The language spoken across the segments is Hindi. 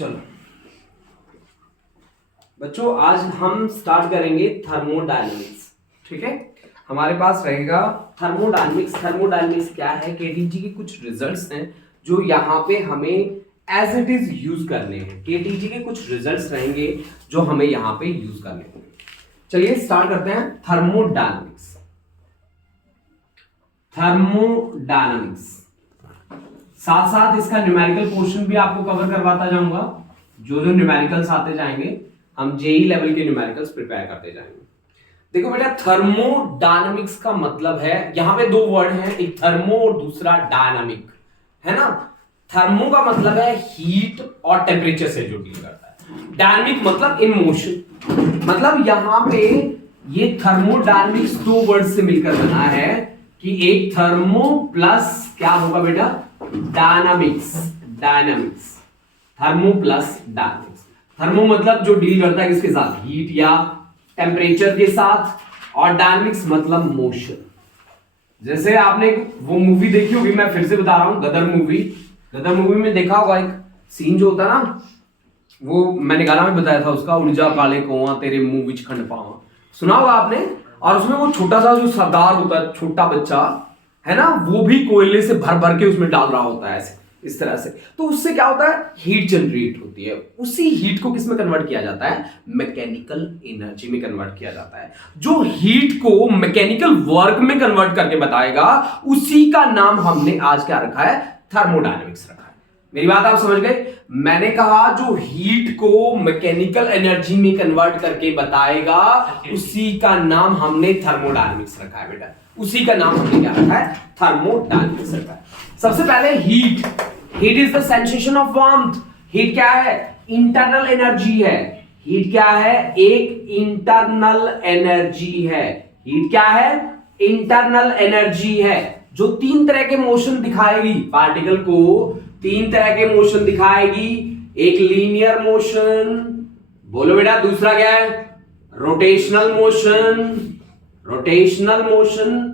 चलो बच्चों, आज हम स्टार्ट करेंगे थर्मोडायनेमिक्स। ठीक है, हमारे पास रहेगा थर्मोडायनेमिक्स। थर्मोडायनेमिक्स क्या है? केटीजी के कुछ रिजल्ट्स हैं जो यहाँ पे हमें एज इट इज यूज करने हैं। केटीजी के कुछ रिजल्ट्स रहेंगे जो हमें यहाँ पे यूज करने होंगे। चलिए स्टार्ट करते हैं थर्मोडायनेमिक्स। थर्मोडायनेमिक्स साथ साथ इसका न्यूमेरिकल पोर्शन भी आपको कवर करवाता जाऊंगा। जो जो न्यूमेरिकल्स आते जाएंगे हम जेई लेवल के न्यूमेरिकल्स प्रिपेयर करते जाएंगे। देखो बेटा, थर्मोडायनेमिक्स का मतलब है, यहां पे दो वर्ड हैं, एक थर्मो और दूसरा डायनामिक, है ना। थर्मो का मतलब है हीट और टेम्परेचर से जो डील करता है। डायनामिक मतलब इन मोशन। मतलब यहां पे ये थर्मोडायनेमिक्स दो वर्ड से मिलकर बना है कि एक थर्मो प्लस क्या होगा बेटा, dynamics. Dynamics, thermo plus dynamics. Thermo मतलब जो डील करता है किसके साथ, हीट या टेम्परेचर के साथ, और डायनामिक्स मतलब मोशन। जैसे आपने वो मूवी देखी होगी, मैं फिर से बता रहा हूं, गदर मूवी। गदर मूवी में देखा होगा एक सीन जो होता है ना, वो मैंने गाना में बताया था उसका, उड़ जा काले कौआ तेरे मुंह विच खंड पावा, सुना होगा आपने। और उसमें वो छोटा सा जो सरदार होता है, छोटा बच्चा है ना, वो भी कोयले से भर भर के उसमें डाल रहा होता है ऐसे इस तरह से। तो उससे क्या होता है, हीट जनरेट होती है। उसी हीट को किस में कन्वर्ट किया जाता है, मैकेनिकल एनर्जी में कन्वर्ट किया जाता है। जो हीट को मैकेनिकल वर्क में कन्वर्ट करके बताएगा, उसी का नाम हमने आज क्या रखा है, थर्मोडायनेमिक्स रखा है। मेरी बात आप समझ गए? मैंने कहा जो हीट को मैकेनिकल एनर्जी में कन्वर्ट करके बताएगा, उसी का नाम हमने थर्मोडायनेमिक्स रखा है बेटा। उसी का नाम हमने क्या रखा है, थर्मोडायनेमिक्स रखा है। सबसे पहले heat. Heat is the sensation of warmth. Heat क्या है, इंटरनल एनर्जी है। हीट क्या है, एक इंटरनल एनर्जी है। हीट क्या है, इंटरनल एनर्जी है, जो तीन तरह के मोशन दिखाएगी पार्टिकल को। तीन तरह के मोशन दिखाएगी। एक लीनियर मोशन, बोलो बेटा। दूसरा क्या है, रोटेशनल मोशन, रोटेशनल मोशन।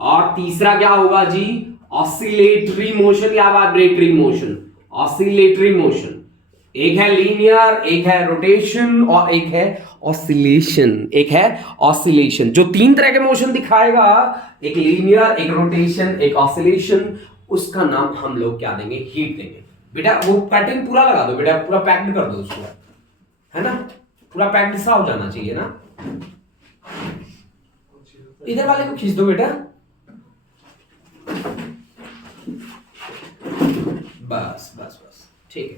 और तीसरा क्या होगा जी, ऑसिलेटरी मोशन या वाइब्रेटरी मोशन। ऑसिलेटरी मोशन, एक है लीनियर, एक है रोटेशन, और एक है ऑसिलेशन। एक है ऑसिलेशन, जो तीन तरह के मोशन दिखाएगा, एक लीनियर, एक रोटेशन, एक ऑसिलेशन। उसका नाम हम लोग क्या देंगे, हीट देंगे बेटा। वो पैटर्न पूरा लगा दो बेटा, पूरा पैक्ड कर दो उसको, है ना। पूरा पैक्ड सा हो जाना चाहिए ना। इधर वाले को खींच दो बेटा, बस बस बस, ठीक है।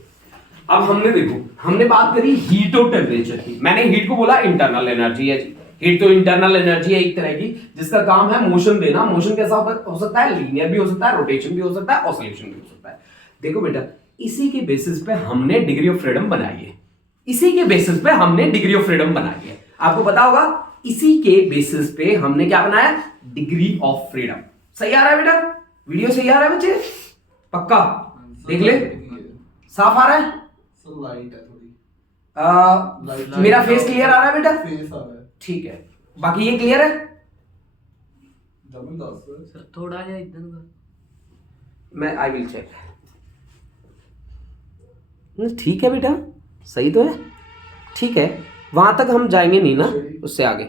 अब हमने देखो, हमने बात करी हीट और टेम्परेचर की। मैंने हीट को बोला इंटरनल एनर्जी है जी। हीट तो इंटरनल एनर्जी है एक तरह की, जिसका काम है मोशन देना। मोशन कैसा हो सकता है, लीनियर भी हो सकता है, रोटेशन भी हो सकता है, ऑसिलेशन भी हो सकता है। देखो बेटा, इसी के बेसिस पे हमने डिग्री ऑफ फ्रीडम बनाई है। इसी के बेसिस पे हमने डिग्री ऑफ फ्रीडम बनाई है। आपको पता होगा, इसी के बेसिस पे हमने क्या बनाया, डिग्री ऑफ फ्रीडम। सही आ रहा है बेटा, वीडियो सही आ रहा है बच्चे, पक्का देख ले, साफ आ रहा है। लाइट है थोड़ी, मेरा फेस क्लियर आ रहा है बेटा, फेस आ रहा है, ठीक है। बाकी ये क्लियर है, सर थोड़ा जा इधर मैं आई विल चेक। ठीक है बेटा, सही तो है, ठीक है। वहां तक हम जाएंगे नहीं ना, उससे आगे,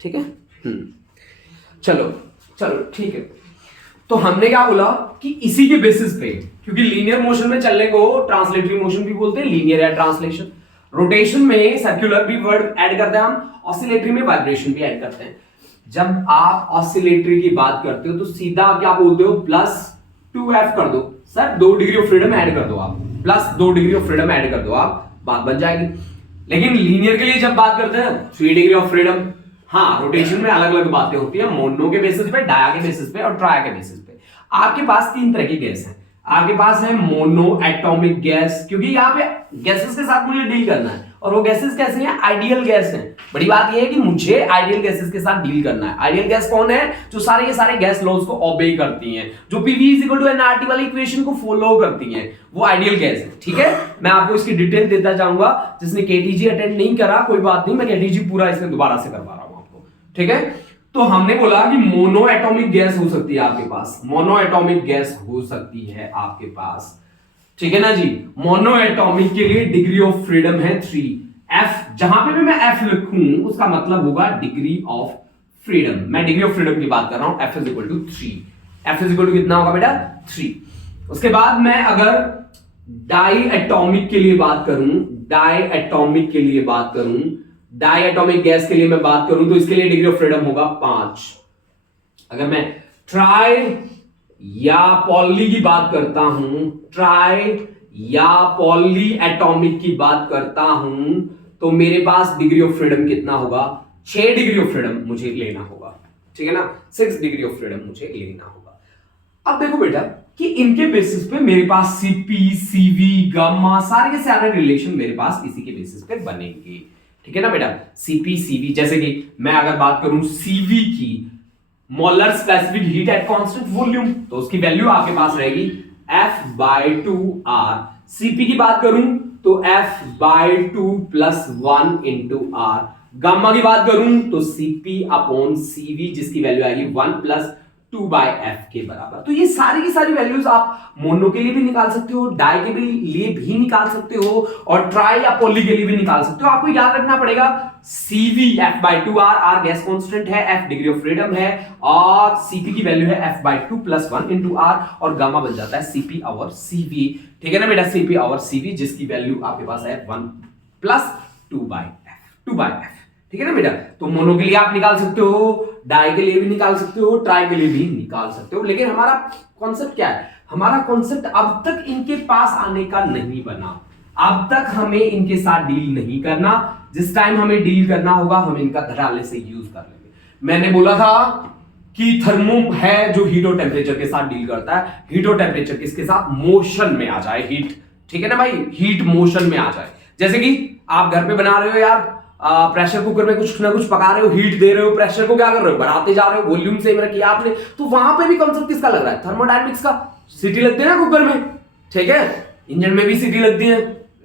ठीक है। चलो चलो ठीक है। तो हमने क्या बोला कि इसी के बेसिस पे, क्योंकि लीनियर मोशन में चलने को ट्रांसलेटरी मोशन भी बोलते हैं, लीनियर या ट्रांसलेशन। रोटेशन में सर्कुलर भी वर्ड ऐड करते हैं हम, ऑसिलेटरी में वाइब्रेशन भी ऐड करते हैं। जब आप ऑसिलेटरी की बात करते हो तो सीधा आप क्या बोलते हो, +2F कर दो। Sir 2 degree of freedom add कर दो आप, +2 डिग्री ऑफ फ्रीडम ऐड कर दो आप, बात बन जाएगी। लेकिन लीनियर के लिए जब बात करते हैं 3 डिग्री ऑफ फ्रीडम। हाँ, रोटेशन में अलग अलग बातें होती है, मोनो के बेसिस पे, डाया के बेसिस पे और ट्राया के बेसिस पे। आपके पास 3 तरह की गैस है। आपके पास है मोनो एटॉमिक गैस, क्योंकि यहाँ पे गैसेस के साथ मुझे डील करना है, और वो गैसेस कैसे हैं, आइडियल गैस हैं। बड़ी बात ये है कि मुझे आइडियल गैसेस के साथ डील करना है। आइडियल गैस कौन है, जो सारे के सारे गैस लॉज को ओबे करती हैं, जो PV = nRT वाली इक्वेशन को फॉलो करती हैं, वो आइडियल गैस है। ठीक है, मैं आपको इसकी डिटेल देता जाऊंगा। जिसने KTG अटेंड नहीं करा कोई बात नहीं, मैं KTG पूरा इसमें दोबारा से करवा रहा हूं आपको, ठीक है। तो हमने बोला कि मोनो एटॉमिक गैस हो सकती है आपके पास, मोनो एटॉमिक गैस हो सकती है आपके पास। ठीक है ना जी। मोनो एटॉमिक के लिए डिग्री ऑफ फ्रीडम है 3। एफ, जहां पे भी मैं एफ लिखूं उसका मतलब होगा डिग्री ऑफ फ्रीडम। मैं डिग्री ऑफ फ्रीडम की बात कर रहा हूं। F is equal to 3। F is equal to कितना होगा बेटा? 3। उसके बाद मैं अगर डाई एटॉमिक के लिए बात करूं, डाई एटॉमिक के लिए बात करूं, डाई एटॉमिक गैस के लिए मैं बात करूं तो इसके लिए डिग्री ऑफ फ्रीडम होगा 5। अगर मैं ट्राई या पॉली की बात करता हूं, ट्राई या पॉली एटॉमिक की बात करता हूं तो मेरे पास डिग्री ऑफ फ्रीडम कितना होगा? 6 डिग्री ऑफ फ्रीडम मुझे लेना होगा, ठीक है ना। 6 डिग्री ऑफ फ्रीडम मुझे लेना होगा। अब देखो बेटा कि इनके बेसिस पे मेरे पास सीपी, सीवी, गामा सारे के सारे रिलेशन मेरे पास इसी के बेसिस पे बनेंगे, ठीक है ना बेटा। सीपी, सीवी, जैसे कि मैं अगर बात करूं सीवी की, molar specific heat at constant volume, तो उसकी वैल्यू आपके पास रहेगी F/2R। सीपी की बात करूं तो F/2 + 1 × R। गामा की बात करूं तो CP/CV जिसकी वैल्यू आएगी 1 + 2/F के बराबर। तो ये सारी की सारी वैल्यूज आप मोनो के लिए भी निकाल सकते हो, डाई के लिए भी निकाल सकते हो और ट्राई या पॉली के लिए भी निकाल सकते हो। आपको याद रखना पड़ेगा CV F/2R, R gas constant है, F डिग्री ऑफ फ्रीडम है और CP की वैल्यू है F/2 + 1 × R और गामा बन जाता है CP/CV, ठीक है ना बेटा। CP/CV जिसकी वैल्यू आपके पास है 1 + 2/F, ठीक है ना बेटा। तो मोनो के लिए आप निकाल सकते हो, डाई के लिए भी निकाल सकते हो, ट्राई के लिए भी निकाल सकते हो। लेकिन हमारा कॉन्सेप्ट क्या है? हमारा कॉन्सेप्ट अब तक इनके पास आने का नहीं बना। अब तक हमें इनके साथ डील नहीं करना। जिस टाइम हमें डील करना होगा हम इनका धड़ाले से यूज कर लेंगे। मैंने बोला था कि थर्मो है जो हीट और टेम्परेचर के साथ डील करता है। हीट और टेम्परेचर किसके साथ? मोशन में आ जाए हीट, ठीक है ना भाई। हीट मोशन में आ जाए। जैसे कि आप घर पे बना रहे हो यार, प्रेशर कुकर में कुछ ना कुछ पका रहे हो, हीट दे रहे हो, प्रेशर को क्या कर रहे हो? बढ़ाते जा रहे हो, वॉल्यूम सेम रखिए आपने, तो वहां पे भी कॉन्सेप्ट किसका लग रहा है? थर्मोडायनेमिक्स का। सीटी लगती है ना कुकर में, ठीक है। इंजन में भी सीटी लगती है।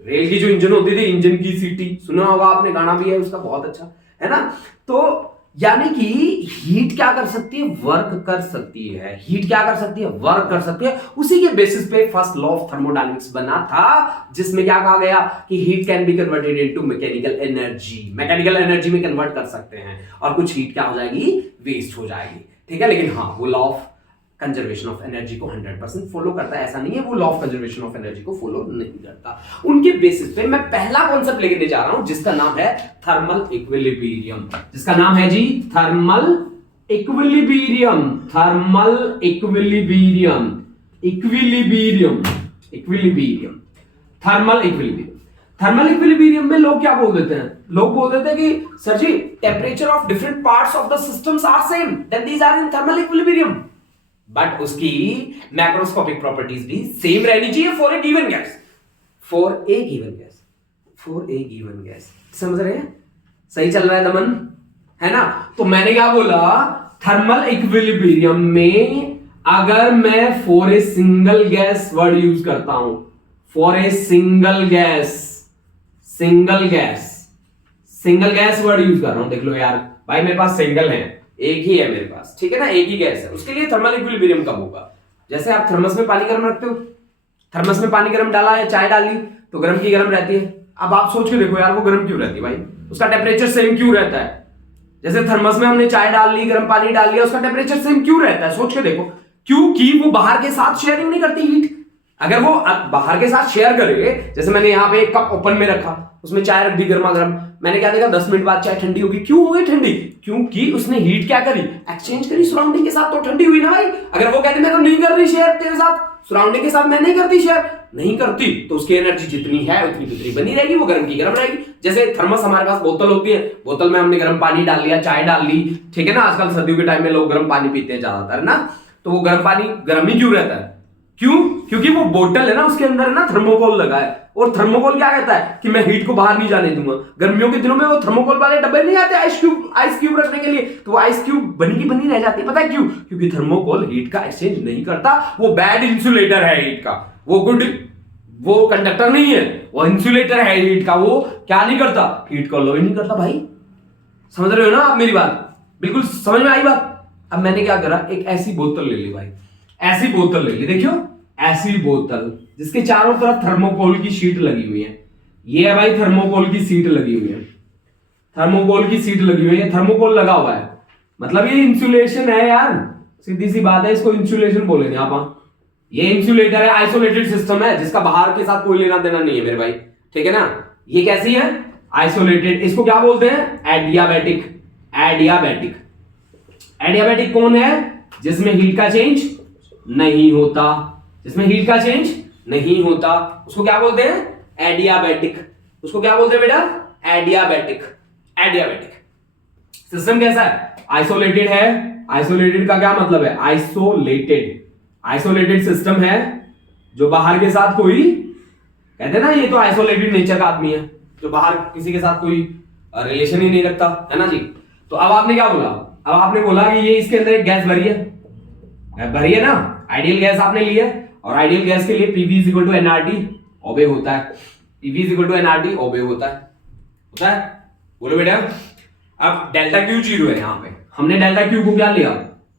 रेल की जो इंजन होती थी, इंजन की सीटी सुना होगा आपने, गाना भी है उसका बहुत अच्छा, है ना। तो यानी कि हीट क्या कर सकती है? वर्क कर सकती है। हीट क्या कर सकती है? वर्क कर सकती है। उसी के बेसिस पे फर्स्ट लॉ ऑफ थर्मोडायनेमिक्स बना था, जिसमें क्या कहा गया कि heat can be converted into mechanical energy. Mechanical energy में कन्वर्ट कर सकते हैं और कुछ हीट क्या हो जाएगी? वेस्ट हो जाएगी, ठीक है। लेकिन हाँ, वो law of conservation of energy को 100% फॉलो करता है, ऐसा नहीं है वो law of conservation of energy को फॉलो नहीं करता। उनके बेसिस पे मैं पहला कॉन्सेप्ट लेके जा रहा हूं जिसका नाम है थर्मल इक्विलिब्रियम। जिसका नाम है जी thermal equilibrium. Thermal equilibrium, equilibrium, equilibrium, thermal equilibrium. Thermal equilibrium में लोग क्या बोल देते हैं? लोग बोल देते हैं कि sir ji temperature of different parts of the systems are same, then these are in thermal equilibrium. But उसकी मैक्रोस्कोपिक प्रॉपर्टीज भी सेम रहनी चाहिए for a given gas, for a given gas, for a given gas. समझ रहे हैं? सही चल रहा है दमन, है ना। तो मैंने क्या बोला? थर्मल इक्विलिब्रियम में अगर मैं for a single gas word use करता हूं, for a single gas, single gas, single gas word use कर रहा हूं। देख लो यार भाई, मेरे पास सिंगल है, एक ही है मेरे पास, ठीक है ना, एक ही गैस है। उसके लिए थर्मल इक्विलिब्रियम कब होगा? जैसे आप थर्मस में पानी गर्म रखते हो, थर्मस में पानी गर्म डाला या चाय डाली तो गर्म की गर्म रहती है। अब आप सोच के देखो यार, वो गर्म क्यों रहती है भाई? उसका टेम्परेचर सेम क्यों रहता है? जैसे थर्मस में हमने चाय डाल ली, गर्म पानी डाल लिया, उसका टेम्परेचर सेम क्यों रहता है? सोच के देखो, क्योंकि वो बाहर के साथ शेयरिंग नहीं करती हीट। अगर वो बाहर के साथ शेयर करे, जैसे मैंने यहाँ पे एक कप ओपन में रखा, उसमें चाय रख दी गर्मा गर्म, मैंने क्या देखा 10 मिनट बाद चाय ठंडी होगी। क्यों हो गई ठंडी? क्योंकि उसने हीट क्या करी? एक्सचेंज करी सराउंडिंग के साथ, तो ठंडी हुई ना भाई। अगर वो कहती मैं तो नहीं कर रही शेयर तेरे साथ, सराउंडिंग के साथ मैं नहीं करती शेयर, नहीं करती, तो उसकी एनर्जी जितनी है उतनी उतनी बनी रहेगी, वो गर्म की गर्म रहेगी। जैसे थर्मस हमारे पास बोतल होती है, बोतल में हमने गर्म पानी डाल लिया, चाय डाल ली, ठीक है ना। आजकल सर्दियों के टाइम में लोग गर्म पानी पीते हैं ज्यादातर ना, तो वो गर्म पानी गर्म ही क्यों रहता है? क्यों? क्योंकि वो बोतल है ना, उसके अंदर है ना थर्मोकोल लगा है, और थर्मोकोल क्या कहता है कि मैं हीट को बाहर नहीं जाने दूंगा। गर्मियों के दिनों में वो थर्मोकोल वाले डब्बे नहीं आते आइस क्यूब रखने के लिए, तो वो आइस क्यूब बनी की बनी रह जाती है। पता है क्यों? क्योंकि थर्मोकोल हीट का एक्सचेंज नहीं करता, वो बैड इंसुलेटर है हीट का, वो गुड, वो कंडक्टर नहीं है, वो इंसुलेटर है हीट का। वो क्या नहीं करता? हीट को अलाउ नहीं करता भाई। समझ रहे हो ना आप मेरी बात? बिल्कुल समझ में आई बात? अब मैंने क्या करा, एक ऐसी बोतल ले ली भाई, ऐसी बोतल ले ली, देखियो ऐसी बोतल, जिसके चारों तरफ थर्मोकोल की शीट लगी हुई है। ये है भाई थर्मोकोल की शीट लगी हुई है, थर्मोकोल की शीट लगी हुई है, थर्मोकोल लगा हुआ है, मतलब ये इंसुलेशन है यार, सीधी सी बात है, इसको इंसुलेशन बोलेंगे आप। ये इंसुलेटर है, आइसोलेटेड सिस्टम है जिसका बाहर के साथ कोई लेना देना नहीं है मेरे भाई, ठीक है ना। ये कैसी है, आइसोलेटेड। इसको क्या बोलते हैं, एडियाबैटिक। एडियाबैटिक, एडियाबैटिक कौन है, जिसमें हीट का चेंज नहीं होता, जिसमें हीट का चेंज नहीं होता, उसको क्या बोलते हैं, एडियाबैटिक। उसको क्या बोलते हैं बेटा, एडियाबैटिक। एडियाबैटिक सिस्टम कैसा है, आइसोलेटेड है। आइसोलेटेड का क्या मतलब है, आइसोलेटेड, आइसोलेटेड सिस्टम है जो बाहर के साथ कोई, कहते हैं ना ये तो आइसोलेटेड नेचर का आदमी है, जो बाहर किसी के साथ कोई रिलेशन ही नहीं रखता, है ना जी। तो अब आपने क्या बोला, अब आपने बोला कि ये इसके अंदर एक गैस भरी है ना, आइडियल गैस आपने ली है, और आइडियल गैस के लिए PV is equal to NRT obey होता है, PV is equal to NRT obey होता है, बोलो बेटा। अब डेल्टा क्यू जीरो है, यहां पे हमने डेल्टा क्यू को क्या लिया,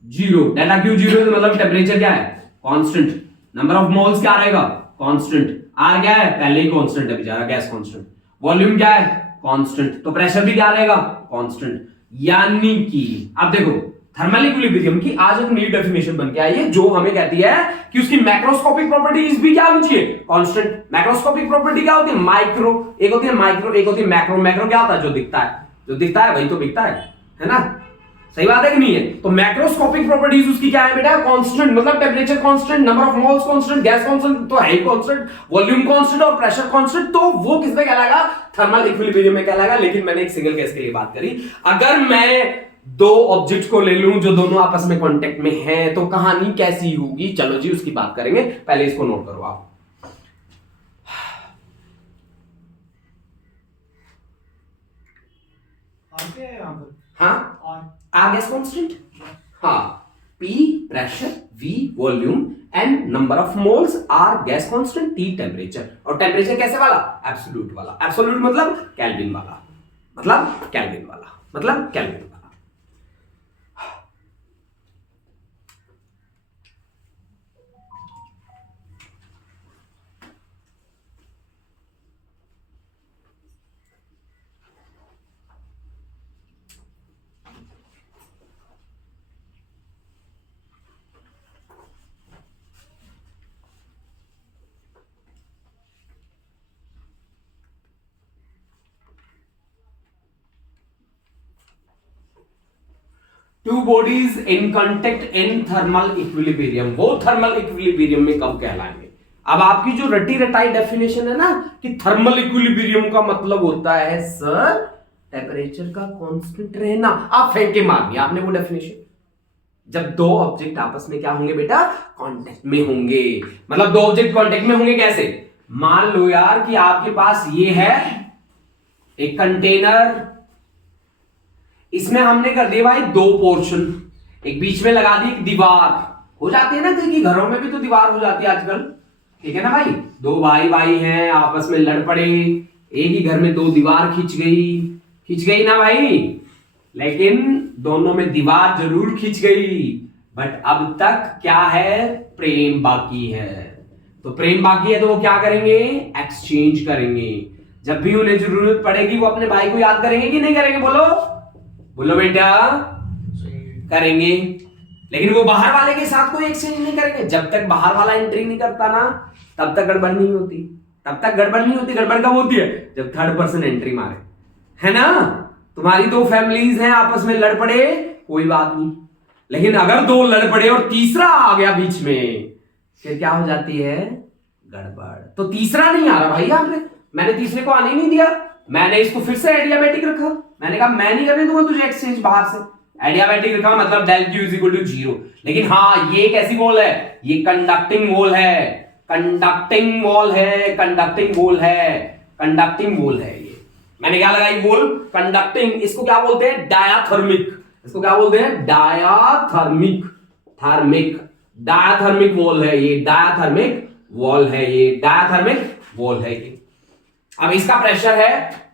जीरो। डेल्टा क्यू जीरो तो मतलब टेम्परेचर क्या है, कांस्टेंट। नंबर ऑफ मोल्स क्या रहेगा, कांस्टेंट। आर क्या है, पहले ही कांस्टेंट है बेचारा, गैस कांस्टेंट। वॉल्यूम क्या है, कांस्टेंट। तो प्रेशर भी क्या रहेगा, कांस्टेंट। यानी कि अब देखो थर्मल इक्विलिब्रियम की आज एक नई डेफिनेशन बन के आई है जो हमें कहती है कि उसकी मैक्रोस्कोपिक प्रॉपर्टीज भी क्या होनी चाहिए, कांस्टेंट। मैक्रोस्कोपिक प्रॉपर्टी क्या होती है, माइक्रो, एक होती है माइक्रो, एक होती है मैक्रो। मैक्रो क्या होता है, जो दिखता है, जो दिखता है वही तो बिकता है ना, सही बात है कि नहीं है। तो मैक्रोस्कोपिक प्रॉपर्टीज उसकी क्या है बेटा, कांस्टेंट, मतलब temperature constant, number of moles constant, gas constant तो है ही कांस्टेंट, वॉल्यूम कांस्टेंट और प्रेशर कांस्टेंट। तो वो किसमें कहलाएगा, थर्मल इक्विलिब्रियम में कहलाएगा। लेकिन मैंने एक सिंगल गैस के लिए बात करी, अगर मैं दो ऑब्जेक्ट को ले लूं जो दोनों आपस में कांटेक्ट में हैं तो कहानी कैसी होगी, चलो जी उसकी बात करेंगे, पहले इसको नोट करो आप। हाँ, आर गैस कांस्टेंट, हाँ, P pressure, V volume, N number of moles, R gas constant, T temperature. और टेंपरेचर कैसे वाला, एब्सोल्यूट वाला। एब्सोल्यूट मतलब केल्विन वाला, मतलब केल्विन वाला, मतलब केल्विन वाला। Two bodies in contact in thermal equilibrium, वो थर्मल इक्विलिब्रियम में कब कहलाएंगे। अब आपकी जो रटी रटाई डेफिनेशन है ना कि थर्मल इक्विलिब्रियम का मतलब होता है सर टेम्परेचर का कांस्टेंट रहना, आप फेंक के मार दिया आपने वो डेफिनेशन। जब दो ऑब्जेक्ट आपस में क्या होंगे बेटा, कांटेक्ट में होंगे। मतलब दो ऑब्जेक्ट कांटेक्ट में होंगे कैसे, मान लो यार कि आपके पास ये है एक कंटेनर, इसमें हमने कर दिया भाई दो पोर्शन, एक बीच में लगा दी एक दीवार, हो जाती है ना क्योंकि घरों में भी तो दीवार हो जाती है आजकल, ठीक है ना भाई। दो भाई हैं आपस में लड़ पड़े, एक ही घर में दो दीवार खिंच गई ना भाई, लेकिन दोनों में दीवार जरूर खिंच गई, बट अब तक क्या है, प्रेम बाकी है। तो प्रेम बाकी है तो वो क्या करेंगे, एक्सचेंज करेंगे। जब भी उन्हें जरूरत पड़ेगी वो अपने भाई को याद करेंगे कि नहीं करेंगे, बोलो बेटा, करेंगे। लेकिन वो बाहर वाले के साथ कोई एक्सचेंज नहीं करेंगे। जब तक बाहर वाला एंट्री नहीं करता ना तब तक गड़बड़ नहीं होती, तब तक गड़बड़ नहीं होती। गड़बड़ कब होती है, जब थर्ड पर्सन एंट्री मारे, है ना। तुम्हारी दो फैमिलीज हैं आपस में लड़ पड़े, कोई बात नहीं, लेकिन अगर दो लड़ पड़े और तीसरा आ गया बीच में, फिर क्या हो जाती है, गड़बड़। तो तीसरा नहीं आ रहा भाई यहाँ पे, मैंने तीसरे को आने नहीं दिया, मैंने इसको फिर से एडियाबैटिक रखा। मैंने कहा मैं नहीं करने दूंगा तुझे एक्सचेंज बाहर से, एडियाबैटिक रखा मतलब del Q is equal to 0। लेकिन हाँ ये कैसी वॉल है, ये कंडक्टिंग वॉल है, कंडक्टिंग वॉल है, कंडक्टिंग वॉल है, कंडक्टिंग वॉल है। ये मैंने क्या लगाई, वॉल कंडक्टिंग। इसको क्या बोलते हैं, डायाथर्मिक। इसको क्या बोलते हैं, डायाथर्मिक, थर्मिक, डायाथर्मिक वॉल है ये, डायाथर्मिक वॉल है ये, डायाथर्मिक वॉल है ये। अब इसका प्रेशर है,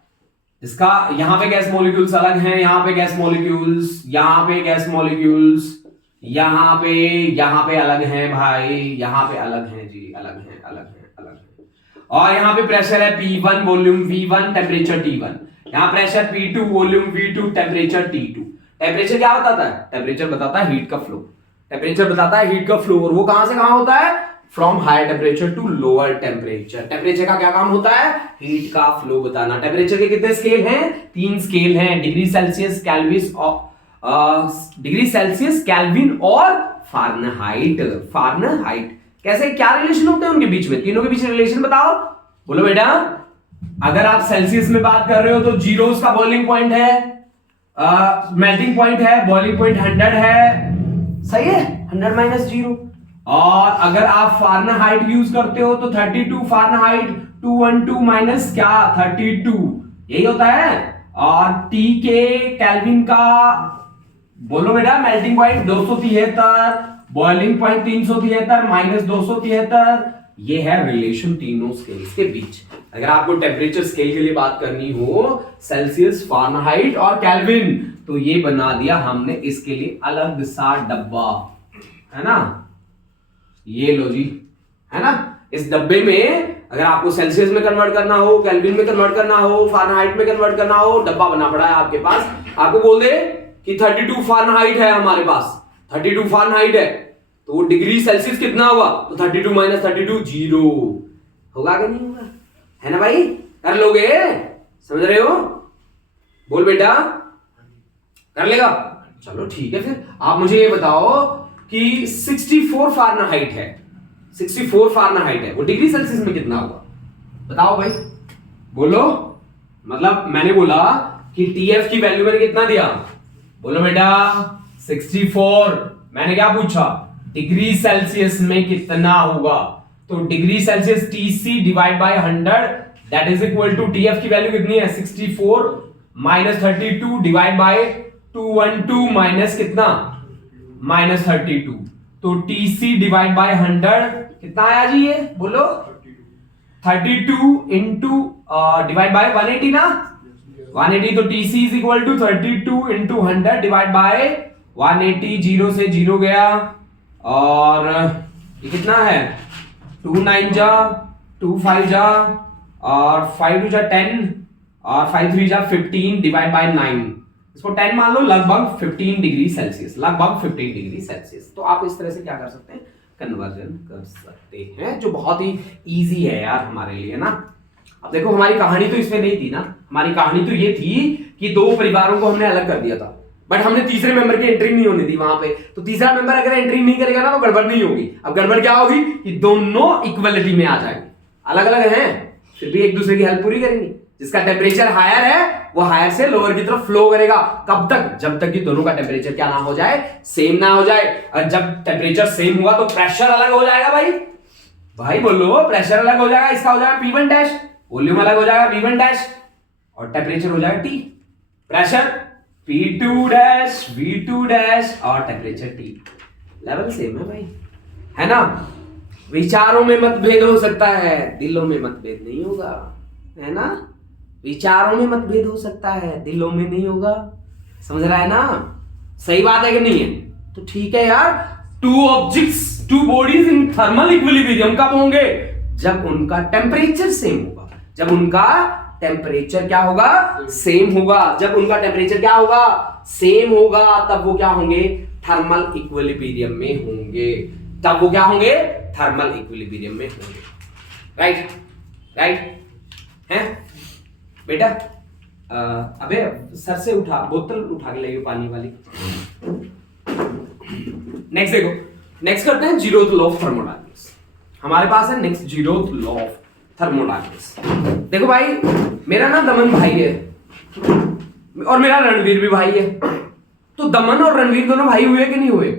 इसका यहां पे गैस मॉलिक्यूल्स अलग हैं, यहां पे गैस मॉलिक्यूल्स, यहां पे गैस मॉलिक्यूल्स, यहां पे अलग हैं भाई, यहां पे अलग हैं जी, अलग हैं, अलग हैं, और यहाँ पे प्रेशर है P1 volume V1 temperature T1, यहाँ pressure P2 volume V2 temperature T2। Temperature क्या बताता है? टेम्परेचर बताता है हीट का फ्लो, टेम्परेचर बताता है हीट का फ्लो, और वो कहां से कहां होता है? From higher temperature to lower temperature. Temperature का क्या काम होता है? हीट का फ्लो बताना। टेम्परेचर के कितने स्केल हैं? 3 स्केल हैं, डिग्री सेल्सियस, केल्विन और फारेनहाइट। फारेनहाइट कैसे, क्या रिलेशन होते हैं उनके बीच में? तीनों के बीच रिलेशन बताओ, बोलो बेटा। अगर आप सेल्सियस में बात कर रहे हो तो जीरो उसका बॉइलिंग पॉइंट है, मेल्टिंग पॉइंट है, बॉइलिंग पॉइंट 100 है, सही है, 100 माइनस 0। और अगर आप फारेनहाइट यूज करते हो तो 32 फारेनहाइट, 212 माइनस क्या 32, यही होता है। और टी के केल्विन का बोलो बेटा, melting point 273, boiling point 373 minus 273, ये है रिलेशन तीनों स्केल्स के बीच। अगर आपको टेम्परेचर स्केल के लिए बात करनी हो, सेल्सियस, फारेनहाइट और केल्विन, तो ये बना दिया हमने इसके लिए अलग सा डब्बा, है ना, ये लो जी, है ना। इस डब्बे में अगर आपको सेल्सियस में कन्वर्ट करना हो, केल्विन में कन्वर्ट करना हो, फारेनहाइट में कन्वर्ट करना हो, डब्बा बना पड़ा है आपके पास। आपको बोल दे कि 32 फारेनहाइट है हमारे पास, 32 फारेनहाइट है, तो वो डिग्री सेल्सियस कितना हुआ? तो 32 माइनस 32 0 होगा कि नहीं होगा? है ना भाई, कर लोगे? समझ रहे हो? बोल बेटा, कर लेगा? चलो ठीक है, फिर आप मुझे ये बताओ कि 64 फारेनहाइट है, 64 फारेनहाइट है, वो डिग्री सेल्सियस में कितना होगा? बताओ भाई, बोलो। मतलब मैंने बोला कि टीएफ की वैल्यू मैंने कितना दिया? बोलो बेटा 64। मैंने क्या पूछा? डिग्री सेल्सियस में कितना होगा? तो degree Celsius TC divide by 100 that is equal to TF की वैल्यू कितनी है? 64 माइनस 32 डिवाइड बाय 212 माइनस कितना? माइनस 32। तो टीसी डिवाइड बाय 100 कितना आया जी? ये बोलो 32 इंटू डिवाइड बाय 180 ना, 180। तो TC is equal to 32 into 100 divide by 180। 0 से 0 गया, और ये कितना है? 2 9 जा, 2 5 जा, और 5 2 जा 10, और 5 3 जा 15 डिवाइड बाय 9। इसको 10 मान लो, लगभग 15 डिग्री सेल्सियस, लगभग 15 डिग्री सेल्सियस। तो आप इस तरह से क्या कर सकते हैं? कन्वर्जन कर सकते हैं, जो बहुत ही इजी है यार हमारे लिए ना। अब देखो, हमारी कहानी तो इसमें नहीं थी ना, हमारी कहानी तो ये थी कि दो परिवारों को हमने अलग कर दिया था, बट हमने तीसरे मेंबर की एंट्री नहीं होनी थी वहां पे। तो तीसरा मेंबर अगर एंट्री नहीं करेगा ना तो गड़बड़ नहीं होगी। अब गड़बड़ क्या होगी कि दोनों इक्वलिटी में आ जाएंगे, अलग अलग हैं फिर भी एक दूसरे की हेल्प पूरी करेंगे। जिसका टेम्परेचर हायर है वो हायर से लोअर की तरफ फ्लो करेगा। कब तक? जब तक कि दोनों का टेम्परेचर क्या ना हो जाए, सेम ना हो जाए। और जब टेम्परेचर सेम हुआ तो प्रेशर अलग हो जाएगा भाई, भाई बोलो, प्रेशर अलग हो जाएगा। इसका हो जाएगा P1 डैश, वॉल्यूम अलग हो जाएगा V1 डैश, और टेम्परेचर हो जाएगा T। Pressure P2 dash, V2 dash, और टेम्परेचर T। लेवल सेम है भाई, है ना। विचारों में मतभेद हो सकता है, दिलों में मतभेद नहीं होगा, है ना। विचारों में मतभेद हो सकता है, दिलों में नहीं होगा। समझ रहा है ना? सही बात है कि नहीं है? तो ठीक है यार। Two objects, two bodies in thermal equilibrium कब होंगे? जब उनका टेम्परेचर सेम होगा। जब उनका टेम्परेचर क्या होगा? सेम होगा। जब उनका टेम्परेचर क्या होगा? सेम होगा, तब वो क्या होंगे? थर्मल इक्विलिब्रियम में होंगे। तब वो क्या होंगे? थर्मल इक्विलिब्रियम में होंगे। राइट, राइट है बेटा। अबे सर से उठा, बोतल उठा के लाइए पानी वाली। नेक्स्ट देखो, नेक्स्ट करते हैं जीरोथ लॉ ऑफ थर्मोडायनेमिक्स। हमारे पास है next zeroth law of thermodynamics. देखो भाई, मेरा ना दमन भाई है और मेरा रणवीर भी भाई है। तो दमन और रणवीर दोनों भाई हुए कि नहीं हुए?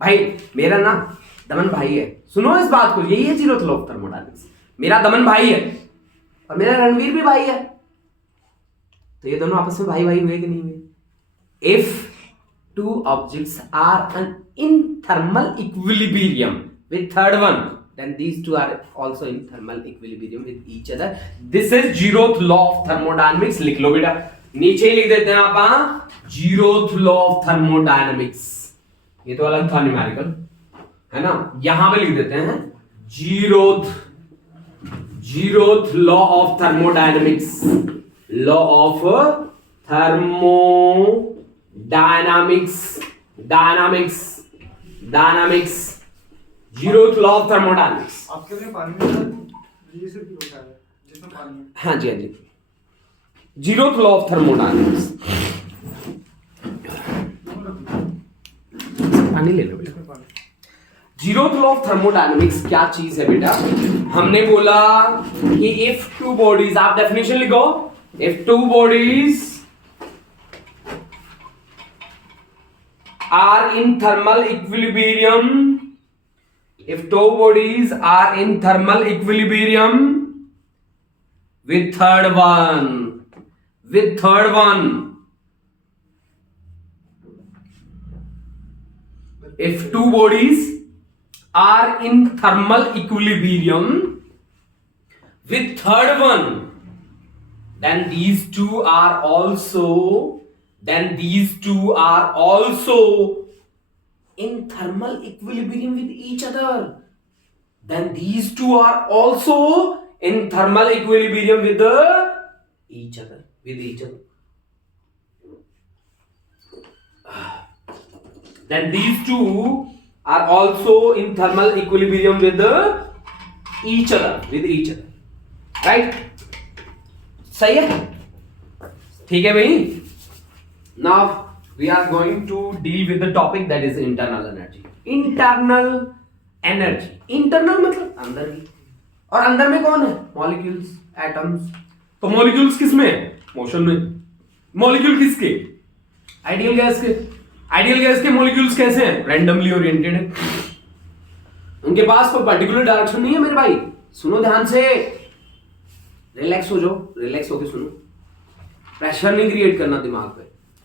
भाई मेरा ना दमन भाई है, सुनो इस बात को, यही है जीरोथ लॉ ऑफ थर्मोडायनेमिक्स। मेरा दमन भाई है और मेरा रणवीर भी भाई है, तो ये दोनों आपस में भाई भाई हुए कि नहीं हुए? If two objects are in thermal equilibrium with third one, then these two are also in thermal equilibrium with each other. This is zeroth law of thermodynamics. लिख लो बेटा, नीचे ही लिख देते हैं आप, zeroth law of thermodynamics। ये तो अलग था न्यूमेरिकल, है ना। यहां पे लिख देते हैं zeroth zeroth law of thermodynamics, law of thermodynamics, dynamics, zeroth law of thermodynamics. आपके लिए पानी में ये सिर्फ होता है जिसमें पानी है। हाँ जी, हाँ जी, जीरोथ लॉ ऑफ थर्मोडायनामिक्स। पानी ले लो बेटा। जीरोथ लॉ ऑफ थर्मोडायनामिक्स क्या चीज है बेटा? हमने बोला कि इफ टू बॉडीज, आप डेफिनेशन लिखो, if two bodies are in thermal equilibrium, if two bodies are in thermal equilibrium with third one, if two bodies are in thermal equilibrium with third one, then these two are also in thermal equilibrium with each other, then these two are also in thermal equilibrium with each other, then these two are also in thermal equilibrium with each other, right? सही है, ठीक है भाई। Now we are going to deal with the topic that is internal energy. Internal मतलब अंदर की, और अंदर में कौन है? Molecules, atoms. तो मॉलिक्यूल्स किस में है? मोशन में। मॉलिक्यूल किसके? आइडियल गैस के मॉलिक्यूल्स कैसे हैं? रैंडमली ओरिएंटेड है, उनके पास कोई पर्टिकुलर डायरेक्शन नहीं है मेरे भाई। सुनो ध्यान से, रिलैक्स हो जाओ, रिलैक्स होके सुनो, प्रेशर नहीं क्रिएट करना दिमाग पे,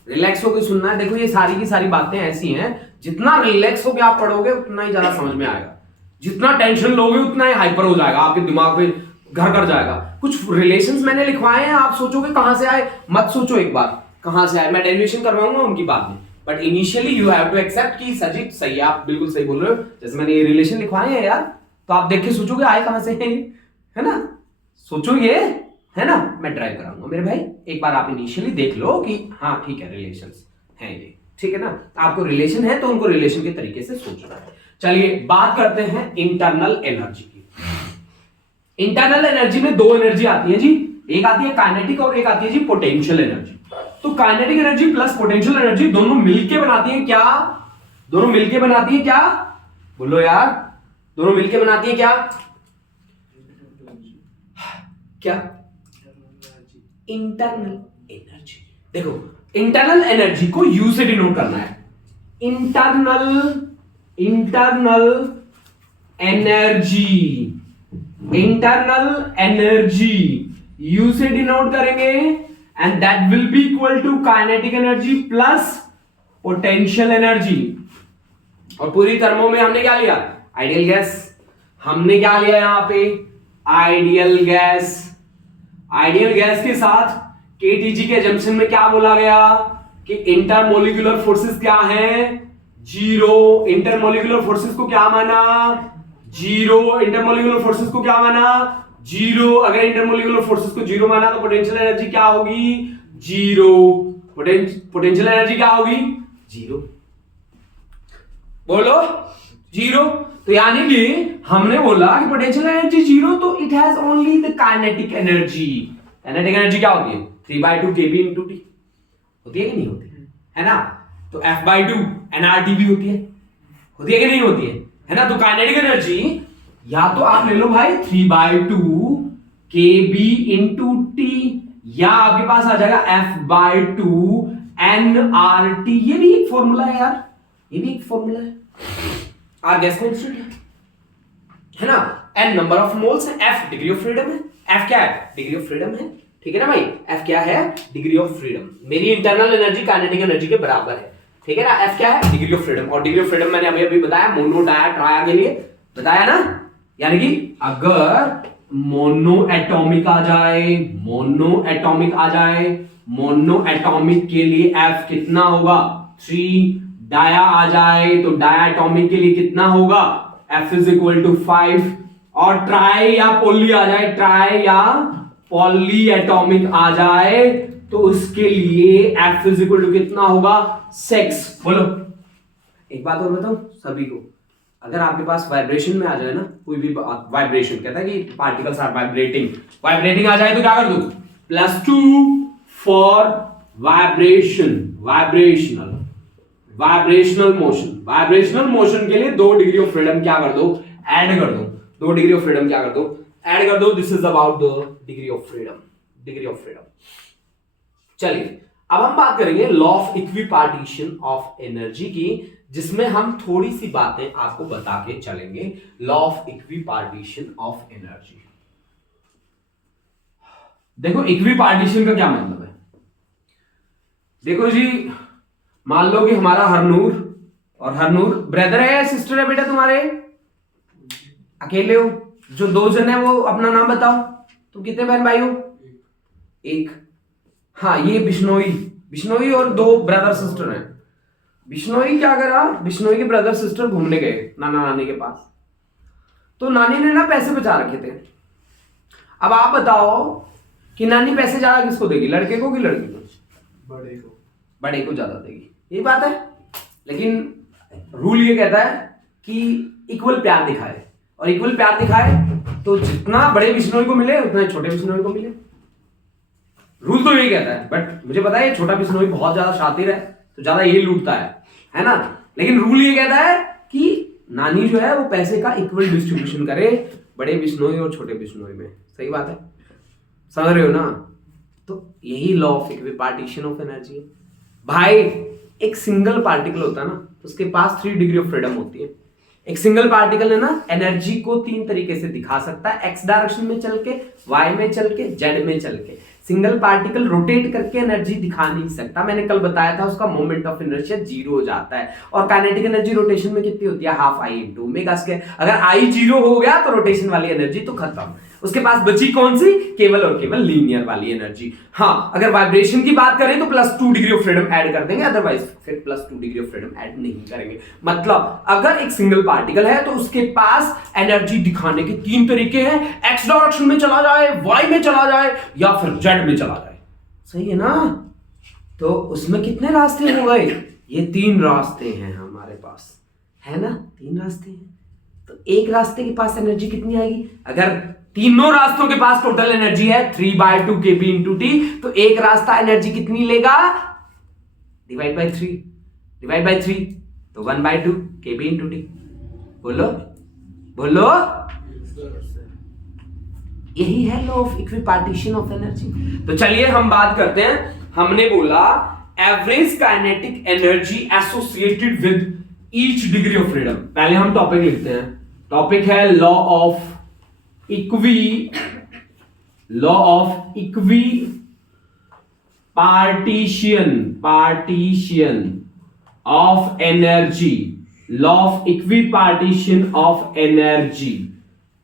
रिलैक्स होके सुनना है। देखो ये सारी की सारी बातें ऐसी हैं, जितना रिलैक्स होके आप पढ़ोगे उतना ही ज्यादा समझ में आएगा, जितना टेंशन लोगे उतना ही हाइपर हो जाएगा, आपके दिमाग पे घर कर जाएगा। कुछ रिलेशंस मैंने लिखवाए हैं, आप सोचोगे कहां से आए, मत सोचो एक बार कहां से आए, मैं डेरिवेशन करवाऊंगा उनकी बाद में, but initially you have to accept कि सजीत सही है, आप बिल्कुल सही बोल रहे हो। जैसे मैंने ये रिलेशन लिखवाए हैं यार, तो आप देख के सोचोगे आए कहां से हैं, है ना? सोचोगे, है ना? मैं ड्राइव कराऊंगा मेरे भाई, एक बार आप इनिशियली देख लो कि हाँ ठीक है रिलेशंस हैं ये, ठीक है ना? आपको रिलेशन है तो उनको रिलेशन के तरीके से सोचना है। चलिए बात करते हैं इंटरनल एनर्जी की। इंटरनल एनर्जी में दो एनर्जी आती है जी, एक आती है काइनेटिक और एक आती है जी पोटेंशियल एनर्जी। तो kinetic energy plus potential energy दोनों मिलके बनाती है क्या? दोनों मिलके बनाती है क्या? बोलो यार, दोनों मिलके बनाती है क्या? क्या? Internal energy. देखो इंटरनल एनर्जी को यू से डिनोट करना है, इंटरनल एनर्जी यू से डिनोट करेंगे, and that will be equal to kinetic energy plus potential energy. और पूरी टर्मों में हमने क्या लिया? Ideal gas. हमने क्या लिया यहां पे? Ideal gas. आइडियल गैस के साथ केटीजी के जंक्शन में क्या बोला गया कि इंटरमोलिकुलर फोर्सेस क्या है? जीरो। इंटरमोलिकुलर फोर्सेस को क्या माना? जीरो। इंटरमोलिकुलर फोर्सेस को क्या माना? जीरो। अगर इंटरमोलिकुलर फोर्सेस को जीरो माना तो पोटेंशियल एनर्जी क्या होगी? जीरो। पोटेंशियल एनर्जी क्या होगी? जीरो। बोलो, जीरो। तो यानी कि हमने बोला कि पोटेंशियल एनर्जी जीरो, तो it has only the kinetic energy. Kinetic energy क्या होती है? 3/2 kb into t होती है कि नहीं होती है ना? तो F/2 nRT भी होती है कि नहीं होती है ना? तो काइनेटिक एनर्जी या तो आप ले लो भाई 3/2 kb into t, या आपके पास आ जाएगा F/2 nRT। ये भी एक फॉर्मूला है यार, ये भी एक फॉर्मूला है। आर गैस कांस्टेंट है ना? n नंबर ऑफ मोल्स है, f डिग्री ऑफ फ्रीडम है। f क्या है? डिग्री ऑफ फ्रीडम है, ठीक है ना भाई? f क्या है? Degree of freedom. मेरी इंटरनल एनर्जी काइनेटिक एनर्जी के बराबर है, ठीक है ना? f क्या है? Degree of freedom. और डिग्री ऑफ फ्रीडम मैंने अभी बताया, मोनो डाया ट्राया के लिए बताया ना, यानी कि अगर मोनो एटॉमिक आ जाए, मोनो एटॉमिक के लिए f कितना होगा? 3। डाया आ जाए तो डाया एटॉमिक के लिए कितना होगा? f is equal to 5। और ट्राई या पॉली आ जाए, ट्राई या पॉली एटॉमिक आ जाए, तो उसके लिए F इज इक्वल टू कितना होगा 6। बोलो एक बात और बताऊं सभी को, अगर आपके पास वाइब्रेशन में आ जाए ना कोई भी वाइब्रेशन, कहता है कि पार्टिकल्स आर वाइब्रेटिंग, वाइब्रेटिंग आ जाए तो क्या कर दो +2 फॉर वाइब्रेशन, वाइब्रेशनल मोशन के लिए 2 डिग्री ऑफ फ्रीडम क्या कर दो, ऐड कर दो, 2 डिग्री ऑफ फ्रीडम क्या कर दो, ऐड कर दो। This is about the degree of freedom. चलिए अब हम बात करेंगे law of equipartition of energy की, जिसमें हम थोड़ी सी बातें आपको बता के चलेंगे। Law of equipartition of energy, देखो इक्विपार्टीशन का क्या मतलब है। देखो जी, मान लो कि हमारा हरनूर ब्रदर है या सिस्टर है बेटा तुम्हारे, अकेले हो, जो 2 जन है वो अपना नाम बताओ, तुम कितने बहन भाई हो, एक। हाँ ये बिश्नोई और 2 ब्रदर सिस्टर हैं। बिश्नोई क्या करा, बिश्नोई के ब्रदर सिस्टर घूमने गए नाना नानी के पास, तो नानी ने ना पैसे बचा रखे थे। अब आप बताओ कि नानी पैसे ज्यादा किसको देगी, लड़के को कि लड़की को? बड़े को ज्यादा देगी, यही बात है। लेकिन रूल ये कहता है कि इक्वल प्यार दिखाए, और इक्वल प्यार दिखाए तो जितना बड़े बिश्नोई को मिले उतना छोटे बिश्नोई को मिले। रूल तो यही कहता है, बट मुझे पता है छोटा बिश्नोई बहुत ज्यादा शातिर है तो ज्यादा ये लूटता है ना। लेकिन रूल ये कहता है कि नानी जो है वो पैसे का इक्वल डिस्ट्रीब्यूशन करे बड़े बिश्नोई और छोटे बिश्नोई में। सही बात है, समझ रहे हो ना? तो यही law of equipartition of energy है भाई। एक सिंगल पार्टिकल होता है ना, उसके पास 3 डिग्री ऑफ फ्रीडम होती है। एक सिंगल पार्टिकल है ना, एनर्जी को 3 तरीके से दिखा सकता है, एक्स डायरेक्शन में चल के, वाई में चल के, जेड में चल के। सिंगल पार्टिकल रोटेट करके एनर्जी दिखा नहीं सकता, मैंने कल बताया था, उसका मोमेंट ऑफ इनर्शिया 0 हो जाता है। और काइनेटिक एनर्जी रोटेशन में कितनी होती है, ½ I × ओमेगा स्क्वायर। अगर I 0 हो गया तो रोटेशन वाली एनर्जी तो खत्म, उसके पास बची कौन सी, केवल और केवल लीनियर वाली एनर्जी। हाँ अगर वाइब्रेशन की बात करें तो +2 डिग्री ऑफ फ्रीडम ऐड कर देंगे, अदरवाइज फिर +2 डिग्री ऑफ फ्रीडम ऐड नहीं करेंगे। मतलब अगर एक सिंगल पार्टिकल है तो उसके पास एनर्जी दिखाने के 3 तरीके हैं, एक्स डायरेक्शन में चला जाए, वाई में चला जाए, या फिर जेड में चला जाए। सही है ना? तो उसमें कितने रास्ते हो गए, ये 3 रास्ते हैं हमारे पास, है ना? 3 रास्ते हैं, तो एक रास्ते के पास एनर्जी कितनी आएगी? अगर तीनों रास्तों के पास टोटल एनर्जी है 3/2 kB × T, तो एक रास्ता एनर्जी कितनी लेगा, डिवाइड बाय 3 तो 1/2 kB × T। बोलो यही है law of equipartition of energy. तो चलिए हम बात करते हैं, हमने बोला average kinetic energy associated with each degree of freedom. पहले हम टॉपिक लिखते हैं, टॉपिक है law of partition of energy, law of equipartition of energy,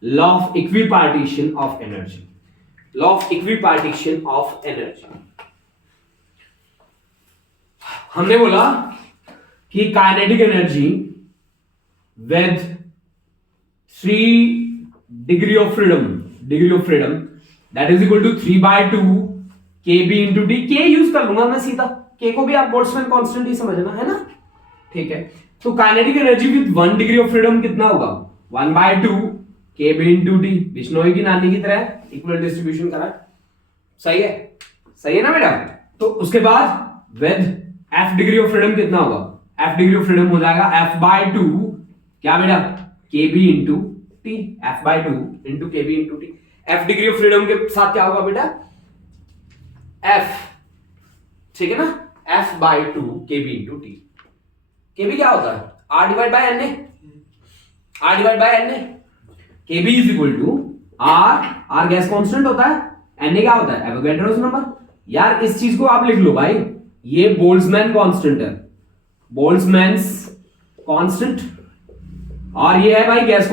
law of equipartition of energy, law of equipartition of energy. हमने बोला कि kinetic energy with 3 degree of freedom that is equal to 3/2 kB × T। के यूज कर लूंगा मैं सीधा, के को भी आप बोल्ट्जमैन कांस्टेंट ही समझना, है ना? ठीक है, तो kinetic energy with 1 degree of freedom कितना होगा, 1/2 kB × T। बिश्नोई की नानी की तरह इक्वल डिस्ट्रीब्यूशन करा, सही है ना बेटा? तो उसके बाद with f degree of freedom कितना होगा, f डिग्री ऑफ फ्रीडम हो जाएगा f/2 क्या बेटा, kB × T, f/2 × kB × T। f degree of freedom के साथ क्या होगा बेटा, f, ठीक है ना, f/2 kB × T। kB क्या होता है, R/NA, kB is equal to R gas constant होता है, Na क्या होता है, एवोगैड्रोस नंबर। यार इस चीज को आप लिख लो भाई, ये बोल्ट्जमैन कांस्टेंट है, बोल्ट्जमैन्स कांस्टेंट, और ये है भाई गैस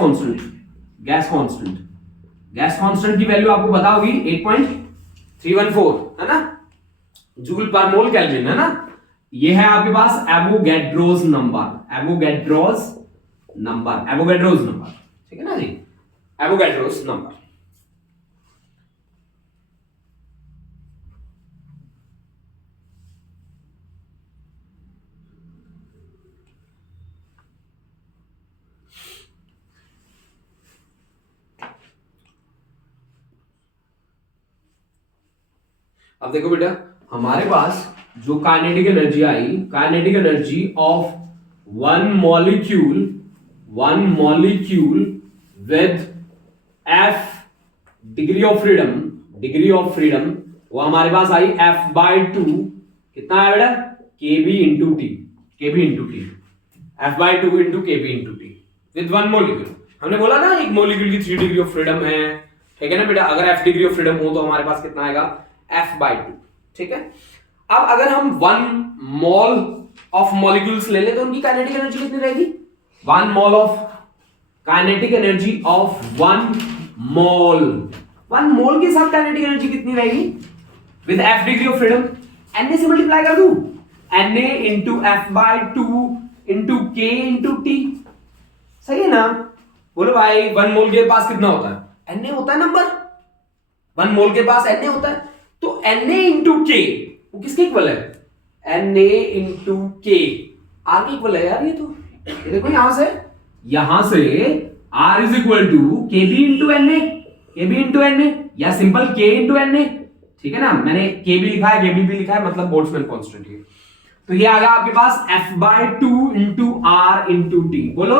कांस्टेंट की वैल्यू आपको पता होगी 8.314, है ना, जूल पर मोल केल्विन, है ना। ये है आपके पास एवोगैड्रोस नंबर, ठीक है ना जी, एवोगैड्रोस नंबर। अब देखो बेटा, हमारे पास जो kinetic energy I, kinetic energy of one molecule with F degree of freedom, वो हमारे पास आई F/2, कितना है बेटा, Kb into T, F/2 into Kb into T with one molecule. हमने बोला ना एक मॉलिक्यूल की 3 डिग्री ऑफ फ्रीडम है, ठीक है ना बेटा। अगर F डिग्री ऑफ फ्रीडम हो तो हमारे पास कितना आएगा, F/2, ठीक है। अब अगर हम 1 मोल ऑफ मॉलिक्यूल्स ले ले तो उनकी काइनेटिक एनर्जी कितनी रहेगी, 1 mole of kinetic energy of 1 मोल के साथ काइनेटिक एनर्जी कितनी रहेगी with F degree of freedom, Na से मल्टीप्लाई कर दूं, Na into F/2 into K into T, सही है ना। बोलो भाई 1 मोल के पास कितना होता है, Na होता है नंबर, 1 मोल के पास Na होता है, तो Na इंटू K वो किसके इक्वल है, Na इंटू K R के इक्वल है यार। ये तो ये देखो यहां से R is equal to KB into Na या सिंपल K इंटू Na, ठीक है ना। मैंने K भी लिखा है, KB भी लिखा है, मतलब बोल्ट्जमैन कांस्टेंट है। तो ये आ गया आपके पास F/2 into R into T, बोलो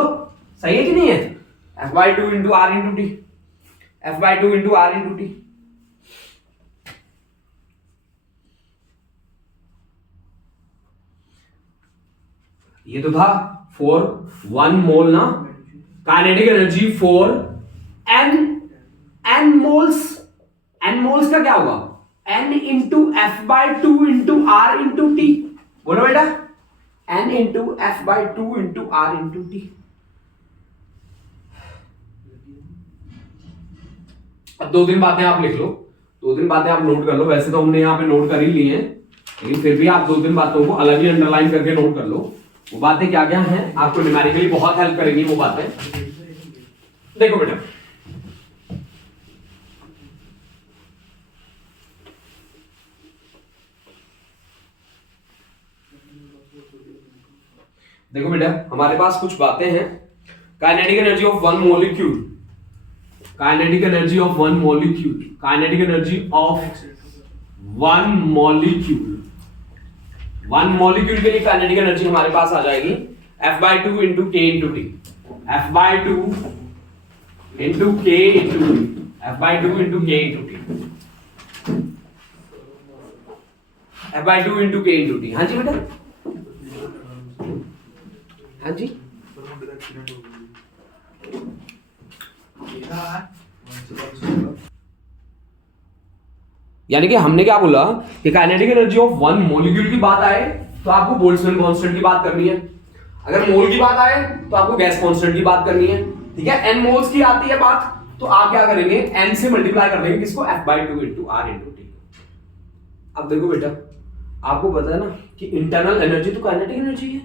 सही है कि नहीं है, F/2 into R into T, F/2 into R into T। ये तो था फॉर 1 मोल ना, kinetic energy for n moles का क्या होगा, n into F/2 into R into T, बोलो बेटा n into F/2 into R into T। अब 2-3 बातें आप लिख लो, 2-3 बातें आप नोट कर लो। वैसे तो हमने यहाँ पे नोट कर ही ली हैं, लेकिन फिर भी आप 2-3 बातों को अलग ही अंडरलाइन करके नोट कर लो। वो बातें क्या क्या हैं, आपको न्यूमेरिकली बहुत हेल्प करेंगी वो बातें। देखो बेटा, हमारे पास कुछ बातें हैं। Kinetic energy of one molecule, kinetic energy of one molecule के लिए काइनेटिक एनर्जी हमारे पास आ जाएगी F/2 into K into T, F/2 into K into T, F/2 into K into T, F/2 into K into T। हाँ जी बेटा, हाँ जी, यानी कि हमने क्या बोला कि काइनेटिक एनर्जी ऑफ 1 मॉलिक्यूल की बात आए तो आपको बोल्ट्जमैन कांस्टेंट की बात करनी है, अगर मोल की बात आए तो आपको गैस कांस्टेंट की बात करनी है, ठीक है। n मोल्स की आती है बात तो आप क्या करेंगे, n से मल्टीप्लाई कर देंगे किसको, F/2 into R into T। अब देखो बेटा, आपको पता है ना कि इंटरनल एनर्जी तो काइनेटिक एनर्जी है।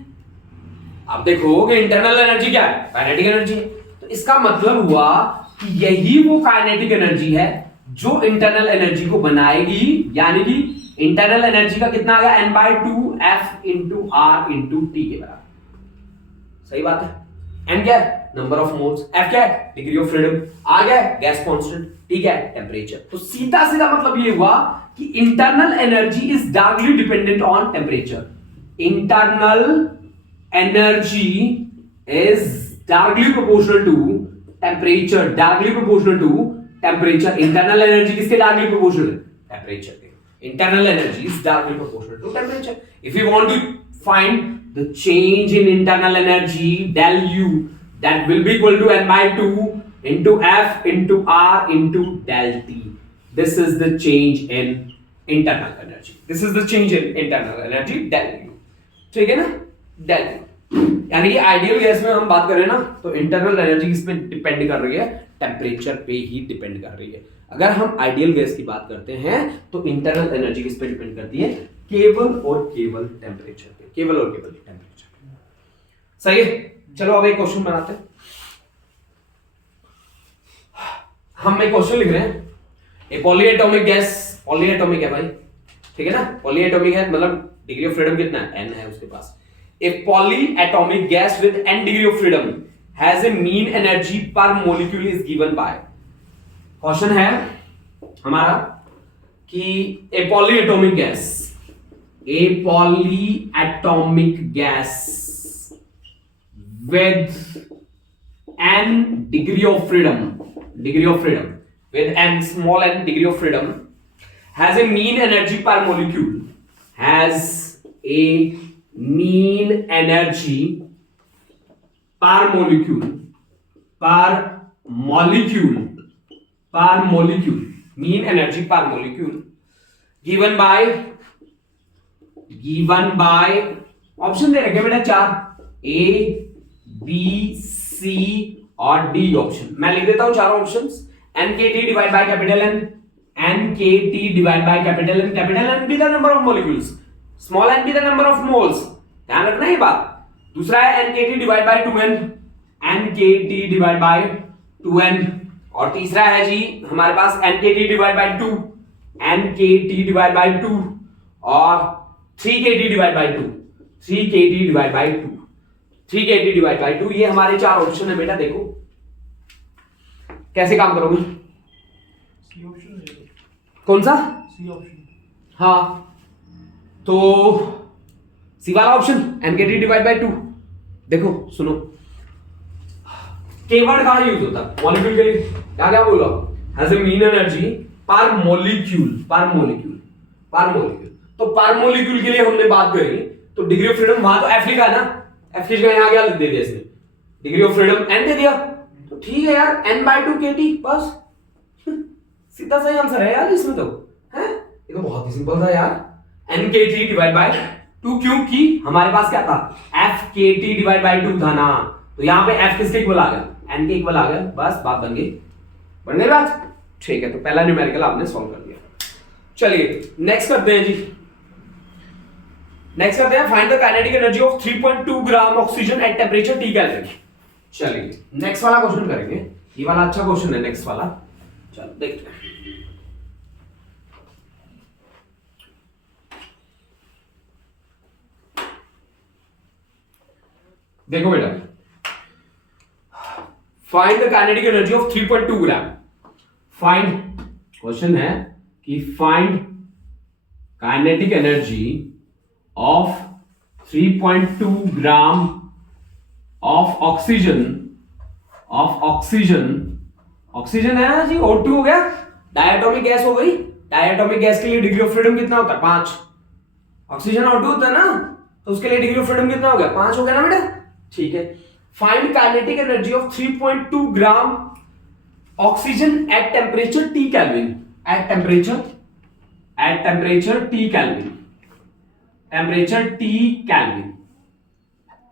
आप देखो कि इंटरनल एनर्जी क्या है, काइनेटिक एनर्जी है। तो इसका मतलब हुआ कि यही वो काइनेटिक एनर्जी है जो इंटरनल एनर्जी को बनाएगी, यानी कि इंटरनल एनर्जी का कितना आ गया, N/2 F into R into T के बराबर। सही बात है। N क्या है, नंबर ऑफ मोल्स, F क्या है, डिग्री ऑफ फ्रीडम, R क्या है, गैस कांस्टेंट, T क्या है, टेम्परेचर। तो सीधा सीधा मतलब ये हुआ कि internal energy is directly dependent on temperature. Internal energy is directly proportional to temperature, directly proportional to temperature. Internal energy किसके डायरेक्टली प्रोपोर्शनल है, टेम्परेचर के। Internal energy is directly proportional to temperature. If you want to find the change in internal energy del U, that will be equal to N/2 into F into R into del T. This is the change in internal energy. This is the change in internal energy del U. ठीक है ना, del U। यानी कि आइडियल गैस में हम बात करें ना तो इंटरनल एनर्जी किस पे डिपेंड कर रही है, टेम्परेचर पे ही डिपेंड कर रही है। अगर हम आइडियल गैस की बात करते हैं तो इंटरनल एनर्जी किस पे डिपेंड करती है, केवल और केवल टेम्परेचर पे, केवल और केवल टेम्परेचर पे। सही है। चलो अब एक क्वेश्चन बनाते हैं। हम एक क्वेश्चन लिख रहे हैं, ए पॉलीएटॉमिक गैस, पॉलीएटॉमिक है भाई, ठीक है ना, पॉलीएटॉमिक है मतलब डिग्री ऑफ फ्रीडम कितना है, n है उसके पास। A polyatomic gas with n degree of freedom has a mean energy per molecule is given by. Question है हमारा कि a polyatomic gas, a polyatomic gas with n degree of freedom with n small n degree of freedom has a mean energy per molecule mean energy per molecule given by option दे रखे बेटा 4 A B C और D ऑप्शन। मैं लिख देता हूं चारों options. NKT divide by capital N, NKT divide by capital N, capital N be the number of molecules, small n be the number of moles, ध्यान रखना ये बात। दूसरा है NKT divide by 2N, NKT divide by 2N, और तीसरा है जी हमारे पास NKT divide by 2, NKT divide by 2 और 3KT divide by 2, 3KT divide by 2, 3KT divide by 2। ये हमारे 4 ऑप्शन है बेटा, देखो कैसे काम करोगे। सी ऑप्शन है, कौन सा? C option. हाँ तो सी वाला ऑप्शन NKT डिवाइड बाय 2। देखो सुनो, कीवर्ड कहां यूज होता है मॉलिक्यूल के लिए, क्या क्या बोला, has a mean energy per molecule, तो पर मॉलिक्यूल के लिए हमने बात करी तो डिग्री ऑफ फ्रीडम वहां तो F लिखा है ना, F की जगह यहां क्या लिख दिया इसने, डिग्री ऑफ फ्रीडम n दे दिया, तो ठीक है यार n/2 KT, बस सीधा सही आंसर है यार इसमें तो, है ये तो बहुत ही सिंपल था यार, NKT डिवाइड बाय 2, क्योंकि हमारे पास क्या था FKT डिवाइड बाय 2 था ना, तो यहां पे F किसके इक्वल आ गया, n के इक्वल आ गया, बस बात बन गई बात। ठीक है, तो पहला न्यूमेरिकल आपने सॉल्व कर दिया। चलिए नेक्स्ट करते हैं जी, नेक्स्ट करते हैं find the kinetic energy of 3.2 gram oxygen at temperature T Kelvin. चलिए नेक्स्ट वाला क्वेश्चन करेंगे, ये वाला अच्छा क्वेश्चन है नेक्स्ट वाला, चलो देखते हैं। देखो बेटा, find the kinetic energy of 3.2 gram, find, question है कि find kinetic energy of 3.2 gram of oxygen है ना जी, O2 हो गया, डायटोमिक गैस हो गई, डायटोमिक गैस के लिए डिग्री ऑफ फ्रीडम कितना होता है 5, ऑक्सीजन O2 होता है ना, तो उसके लिए डिग्री ऑफ फ्रीडम कितना हो गया 5 हो गया ना बेटा, ठीक है। Find kinetic energy of 3.2 gram oxygen at temperature T kelvin, at temperature T kelvin, temperature T kelvin,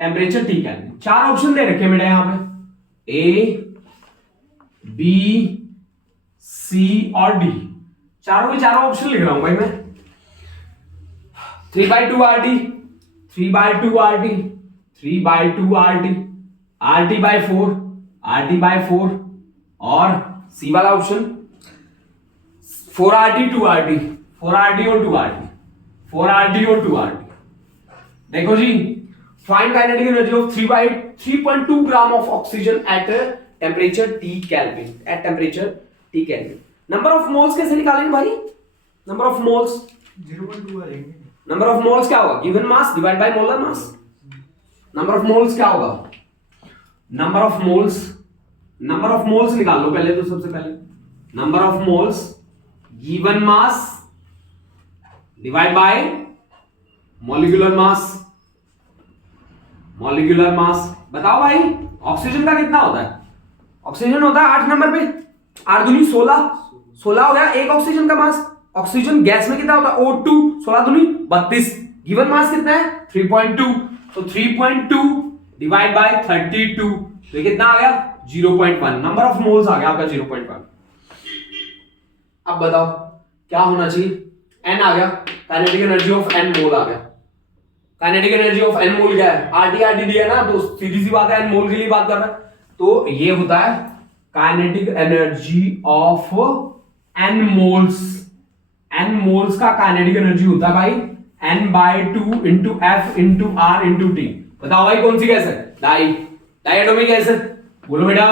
temperature T kelvin. 4 option दे रखे बेटा यहां पे A B C और D, चारों के चारों ऑप्शन लिख रहा हूं भाई मैं। 3/2 RT, 3/2 RT, 3/2 RT, RT/4, RT/4 और C वाला ऑप्शन 4RT 2RT, 4RT और 2RT, 4RT और 2RT। देखो जी, find kinetic energy of 3.2 gram of oxygen at temperature T kelvin, at temperature T kelvin. Number of moles कैसे निकालेंगे भाई, नंबर ऑफ मोल्स 0.2 आ जाएंगे। नंबर ऑफ मोल्स क्या होगा, given mass divide by molar mass. Number of moles क्या होगा, नंबर ऑफ मोल्स निकाल लो पहले, तो सबसे पहले number of moles given mass divide by molecular मास। बताओ भाई ऑक्सीजन का कितना होता है, ऑक्सीजन होता है 8 नंबर पे, 8 दूनी 16 हो गया एक ऑक्सीजन का मास। ऑक्सीजन गैस में कितना होता है O2, 16 दूनी 32, गिवन मास कितना है 3.2, तो 3.2 डिवाइड बाय 32, तो कितना आ गया 0.1, नंबर ऑफ मोल्स आ गया आपका 0.1। अब बताओ क्या होना चाहिए, n आ गया, काइनेटिक एनर्जी ऑफ n मोल आ गया। काइनेटिक एनर्जी ऑफ n मोल क्या है, RT दिया ना, तो सीधी सी बात है n मोल के लिए बात कर रहा है, तो ये होता है kinetic energy of n moles, n moles का काइनेटिक एनर्जी होता है भाई n/2 into F into R into T. बताओ भाई कौन सी गैस है? डायटोमिक गैस है। बोलो बेटा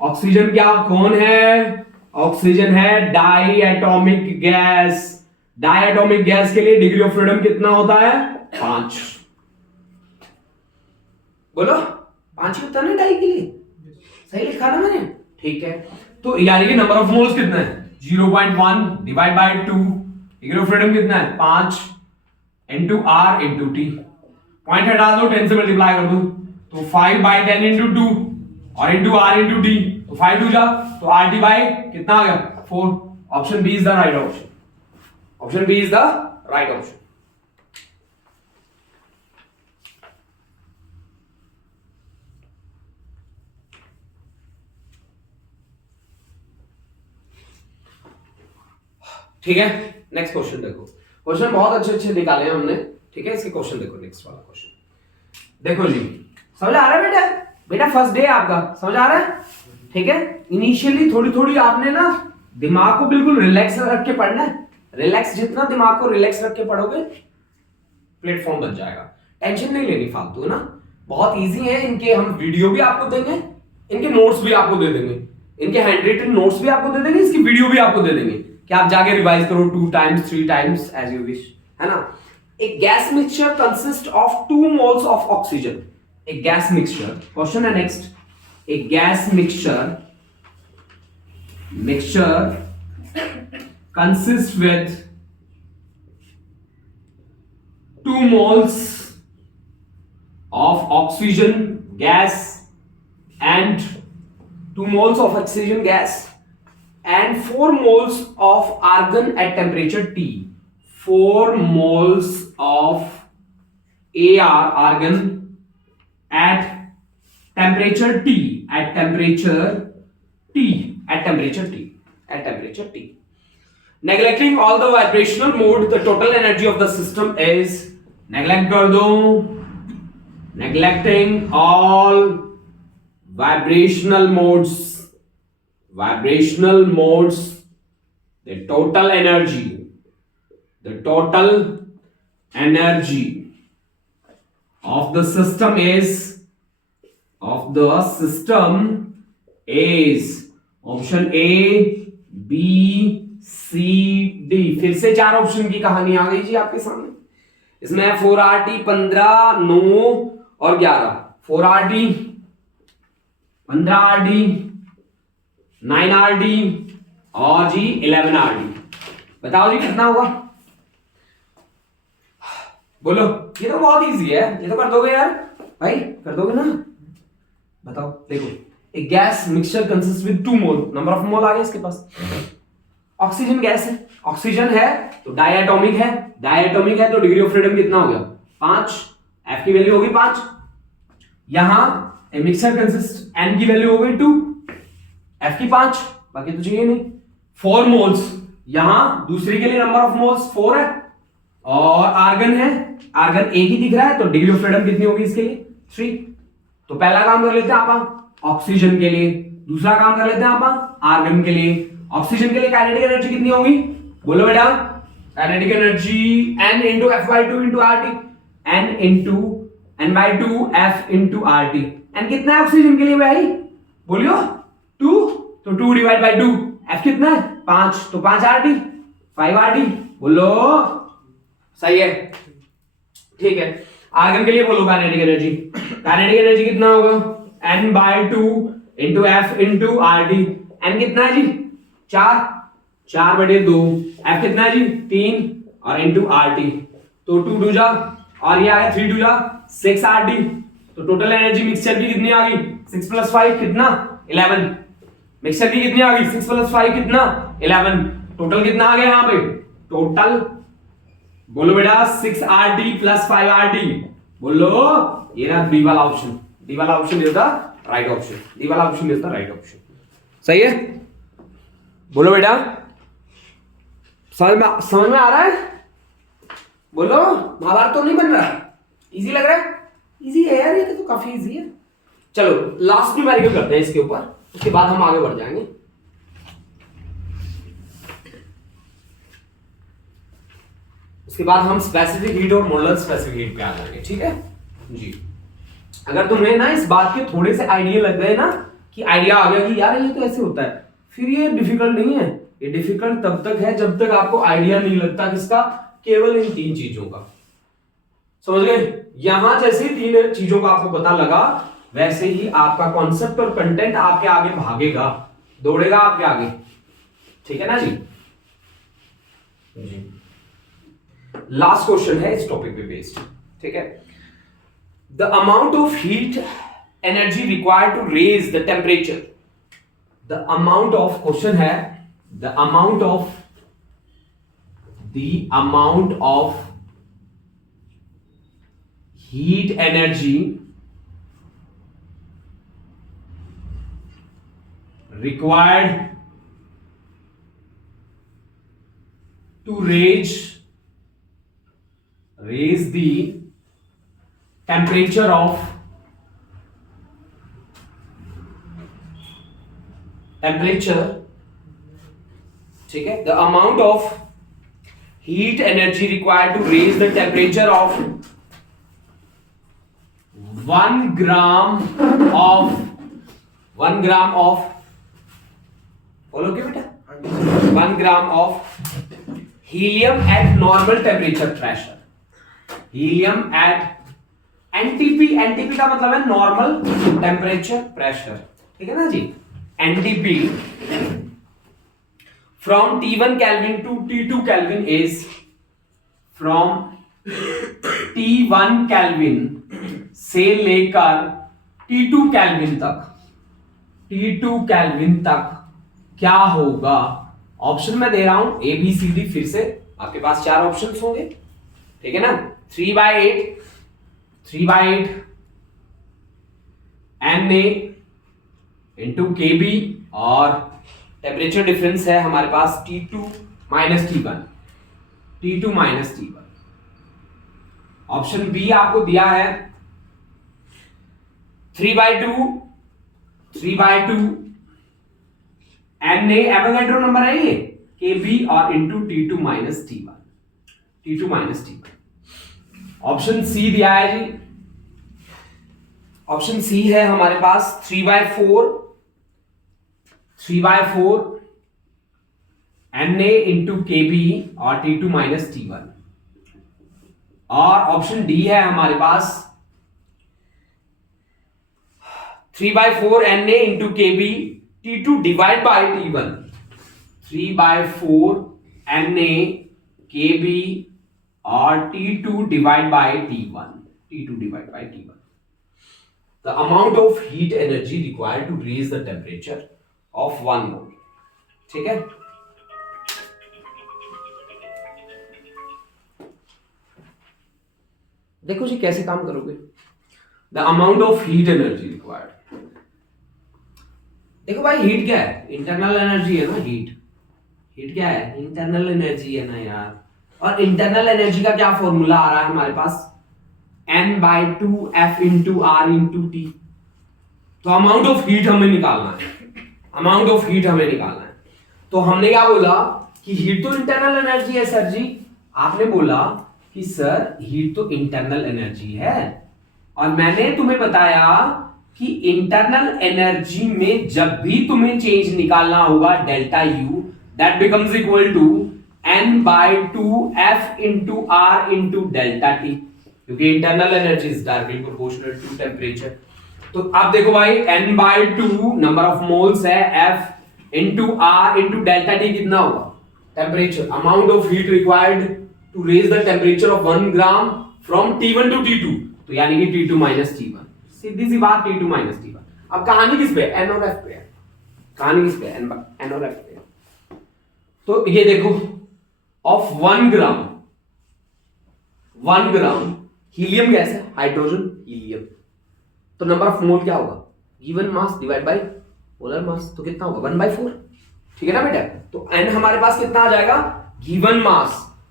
ऑक्सीजन क्या कौन है? ऑक्सीजन है डायटोमिक गैस। डायटोमिक गैस के लिए डिग्री ऑफ फ्रीडम कितना होता है? 5। बोलो 5 होता है ना डाई के लिए, सही लिखा ना मैंने? ठीक है, तो यानी कि नंबर ऑफ मोल्स कितना है? 0.1 divide by 2, degree of freedom कितना है? 5 into R into T. Point हटा दो, 10 से मल्टीप्लाई कर दो, तो 5/10 इंटू 2 और इंटू आर इंटू टी, तो 5 2 जा, तो आर टी बाई कितना आ गया? 4। Option B is the right option. Option B is the right option. ठीक है, नेक्स्ट क्वेश्चन देखो। क्वेश्चन बहुत अच्छे अच्छे निकाले हैं हमने। ठीक है, इसके क्वेश्चन देखो, नेक्स्ट वाला क्वेश्चन देखो जी। समझ आ रहा है बेटा? बेटा फर्स्ट डे आपका, समझ आ रहा है? ठीक है, इनिशियली थोड़ी थोड़ी आपने ना दिमाग को बिल्कुल रिलैक्स रख के पढ़ना है। रिलैक्स, जितना दिमाग को रिलैक्स रख के पढ़ोगे प्लेटफॉर्म बन जाएगा। टेंशन नहीं लेनी फालतू ना, बहुत इजी है। इनके हम वीडियो भी आपको देंगे, इनके नोट्स भी आपको दे देंगे, इनके हैंड रिटन नोट्स भी आपको दे देंगे, इसकी वीडियो भी आपको दे देंगे कि आप जाके रिवाइज करो 2 times 3 times as you wish, है ना। A gas mixture consists of 2 moles of oxygen. A gas mixture. Question है next. A gas mixture consists with 2 moles of oxygen gas and 2 moles of oxygen gas and 4 moles of argon at temperature T. 4 moles of argon at temperature T. At temperature T. Neglecting all the vibrational mode, the total energy of the system is, neglect कर दो, neglecting all vibrational modes, the total energy of the system is option A, B, C, D। फिर से 4 ऑप्शन की कहानी आ गई जी आपके सामने। इसमें 4RT 15, 9 और 11। 4RT, 15RT, 9RT और जी 11RT। बताओ जी कितना होगा? बोलो, ये तो बहुत इजी है, ये तो कर दोगे यार भाई, कर दोगे ना? बताओ, देखो, एक गैस mixture consist with 2 mole, number of mole आ गया इसके पास। ऑक्सीजन गैस है, ऑक्सीजन है तो डायटोमिक है, डायटोमिक है तो डिग्री ऑफ फ्रीडम कितना हो गया? 5। एफ की वैल्यू होगी 5। यहां मिक्सचर कंसिस्ट, एन की वैल्यू हो गई 2, एफ की 5, बाकी तो चाहिए नहीं। 4 मोल्स, यहां दूसरी के लिए नंबर ऑफ मोल्स 4 है और आर्गन है, आर्गन एक ही दिख रहा है तो डिग्री ऑफ फ्रीडम कितनी होगी इसके लिए? 3। तो पहला काम कर लेते हैं आप ऑक्सीजन के लिए, दूसरा काम कर लेते हैं आप आर्गन के लिए। ऑक्सीजन के लिए काइनेटिक एनर्जी कितनी होगी? बोलो बेटा, kinetic energy n into f/2 into RT, n/2 f into RT। n कितना है ऑक्सीजन के लिए भाई? बोलियो 2, तो 2 डिवाइड बाय 2। f कितना है? 5, तो 5 RT, 5 RT। बोलो सही है, ठीक है। आर्गन के लिए बोलो काइनेटिक एनर्जी। काइनेटिक एनर्जी कितना होगा? n/2 into f into RT। n कितना है जी? 4/2। f कितना है जी? 3 और into RT, तो 2 2 जा और ये आया 3 2 जा 6 RT। तो टोटल एनर्जी मिक्सचर की कितनी आ गई? 6 + 5 कितना? 11। मिक्सचर की कितनी आ गई? 6 + 5 कितना? 11। टोटल कितना आ गया यहाँ पे? टोटल बोलो बेटा 6 RT + 5 RT। बोलो, ये रहा डी वाला ऑप्शन। डी वाला option is the right option. D वाला option is the right option. सही है? बोलो बेटा, समझ में आ रहा है? बोलो, महाभारत तो नहीं बन रहा? इजी लग रहा है? इजी है यार, ये तो काफी इजी है। चलो लास्ट न्यूमेरिकल करते हैं इसके ऊपर। उसके बाद हम आगे बढ़ जाएंगे। उसके बाद हम स्पेसिफिक हीट और मोलर स्पेसिफिक हीट पे आ जाएंगे, ठीक है जी। अगर तुम्हें ना इस बात के थोड़े से आइडिया लग गए ना, कि आइडिया आ गया कि यार ये तो ऐसे होता है, फिर ये डिफिकल्ट नहीं है। ये डिफिकल्ट तब तक है जब तक आपको आइडिया नहीं लगता किसका, केवल इन 3 चीजों का। समझ गए? यहां जैसे 3 चीजों का आपको पता लगा, वैसे ही आपका कॉन्सेप्ट और कंटेंट आपके आगे भागेगा, दौड़ेगा आपके आगे, ठीक है ना जी। लास्ट क्वेश्चन है इस टॉपिक पे बेस्ड, ठीक है। The amount of heat energy required to raise the temperature, the amount of, question है the amount of heat energy required to raise the temperature of ठीक है, the amount of heat energy required to raise the temperature of 1 gram of बोलोगे बेटा, 1 gram of helium at normal temperature pressure, helium at NTP का मतलब है नॉर्मल टेम्परेचर प्रेशर, ठीक है ना जी। NTP from T1 Kelvin to T2 Kelvin is from T1 Kelvin से लेकर T2 Kelvin तक क्या होगा। ऑप्शन मैं दे रहा हूं A B C D, फिर से आपके पास 4 ऑप्शंस होंगे, ठीक है ना। 3/8 Na इंटू KB, और टेम्परेचर डिफरेंस है हमारे पास T2 minus T1। Option B आपको दिया है 3/2 Na एवोगैड्रो नंबर है ये, KB और into T2 minus T1। Option C दिया है जी, ऑप्शन सी है हमारे पास 3/4 Na इंटू KB और T2 माइनस T1। और ऑप्शन डी है हमारे पास 3/4 Na into KB T2 divide by T1, 3/4 Na KB और T2 divide by T1, the amount of heat energy required to raise the temperature of 1 mole, ठीक है। देखो जी कैसे काम करोगे। The amount of heat energy required, देखो भाई हीट क्या है, इंटरनल एनर्जी है ना। हीट क्या है, इंटरनल एनर्जी है ना यार। और इंटरनल एनर्जी का क्या फॉर्मूला आ रहा है हमारे पास, N/2 F into R into T। तो अमाउंट ऑफ हीट हमें निकालना है, तो हमने क्या बोला कि हीट तो इंटरनल एनर्जी है सर जी। आपने बोला कि सर हीट तो इंटरनल एनर्जी है, और मैंने तुम्हें बताया कि इंटरनल एनर्जी में जब भी तुम्हें चेंज निकालना होगा delta U, that becomes equal to N/2 F into R into delta T, क्योंकि internal energy is directly proportional to temperature. तो अब देखो भाई N/2 नंबर ऑफ मोल्स है, F into R into delta T कितना होगा, temperature, amount of heat required to raise the temperature of 1 gram from T1 to T2, तो यानी कि T2 माइनस T1। सीधी सी बात, T2 माइनस T1। अब कहानी किस पे, N और F पे है, N और F पे। तो ये देखो ऑफ 1 ग्राम हीलियम गैस है, हाइड्रोजन हीलियम, तो नंबर ऑफ मोल क्या होगा, given mass divide by molar mass, तो कितना होगा 1/4, ठीक है ना बेटा। तो N हमारे पास कितना आ जाएगा, given mass,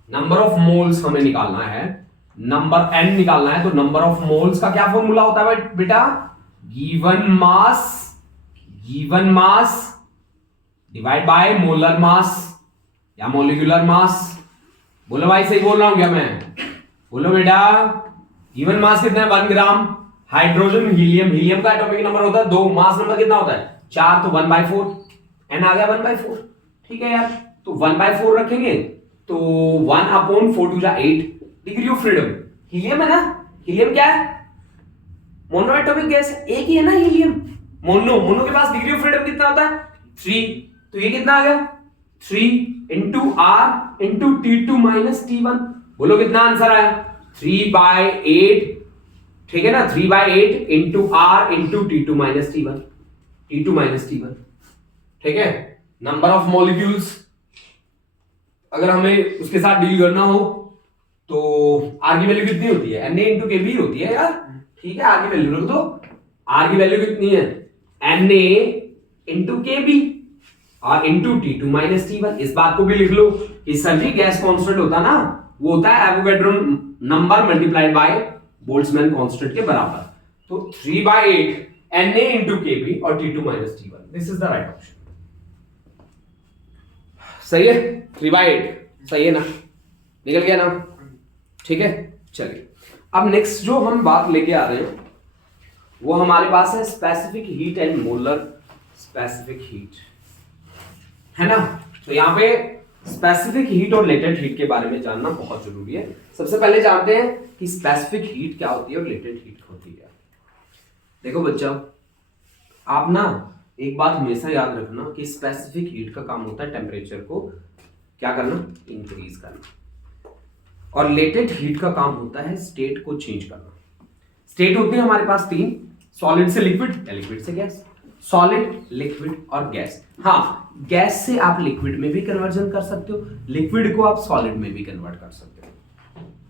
number of moles हमें निकालना है, नंबर N निकालना है, तो नंबर ऑफ मोल्स का क्या फॉर्मूला होता है बेटा, given mass given mass divide by molar mass या मोलिकुलर मास। बोलो भाई सही बोल रहा हूं क्या मैं? बोलो बेटा, गिवन मास कितना है? 1 ग्राम। हाइड्रोजन हीलियम, हीलियम का एटॉमिक नंबर होता है 2, मास नंबर कितना होता है 4, तो 1/4, एन आ गया 1/4। ठीक है यार, तो 1/4 रखेंगे तो 1/4 टू जा 8 डिग्री ऑफ फ्रीडम। हीलियम है ना, हीलियम क्या है? मोनो एटॉमिक गैस, एक ही है ना हीलियम। मोनो के पास डिग्री ऑफ फ्रीडम कितना होता है 3, तो ये कितना आ गया 3 into R into T2 minus T1। बोलो कितना आंसर आया 3/8। ठीक है ना, 3/8 into R into T2 minus T1, T2 minus T1। ठीक है, नंबर ऑफ मॉलिक्यूल्स अगर हमें उसके साथ डील करना हो तो R की वैल्यू कितनी होती है? Na इंटू Kb होती है यार। ठीक है, R की वैल्यू रख दो। R की वैल्यू कितनी है? Na इंटू Kb और इंटू T2 माइनस T1। इस बात को भी लिख लो कि सर जी गैस कांस्टेंट होता ना, वो होता है Avogadro number multiplied by Boltzmann constant के बराबर। तो 3/8 Na इंटू Kb और T2 minus T1, this is the right option. सही है, 3/8 सही है ना, निकल गया ना? ठीक है, चलिए अब नेक्स्ट जो हम बात लेके आ रहे हैं वो हमारे पास है specific heat and molar specific heat, है ना। तो यहाँ पे स्पेसिफिक हीट और लेटेंट हीट के बारे में जानना बहुत जरूरी है। सबसे पहले जानते हैं कि स्पेसिफिक हीट क्या होती है और लेटेंट हीट होती है। देखो बच्चा, आप ना एक बात हमेशा याद रखना कि स्पेसिफिक हीट का काम होता है टेम्परेचर को क्या करना, इंक्रीज करना, और लेटेंट हीट का काम होता है स्टेट को चेंज करना। स्टेट होते हैं हमारे पास 3, सॉलिड से लिक्विड या लिक्विड से गैस, सॉलिड, लिक्विड और गैस। हाँ, गैस से आप लिक्विड में भी कन्वर्जन कर सकते हो, लिक्विड को आप सॉलिड में भी कन्वर्ट कर सकते हो।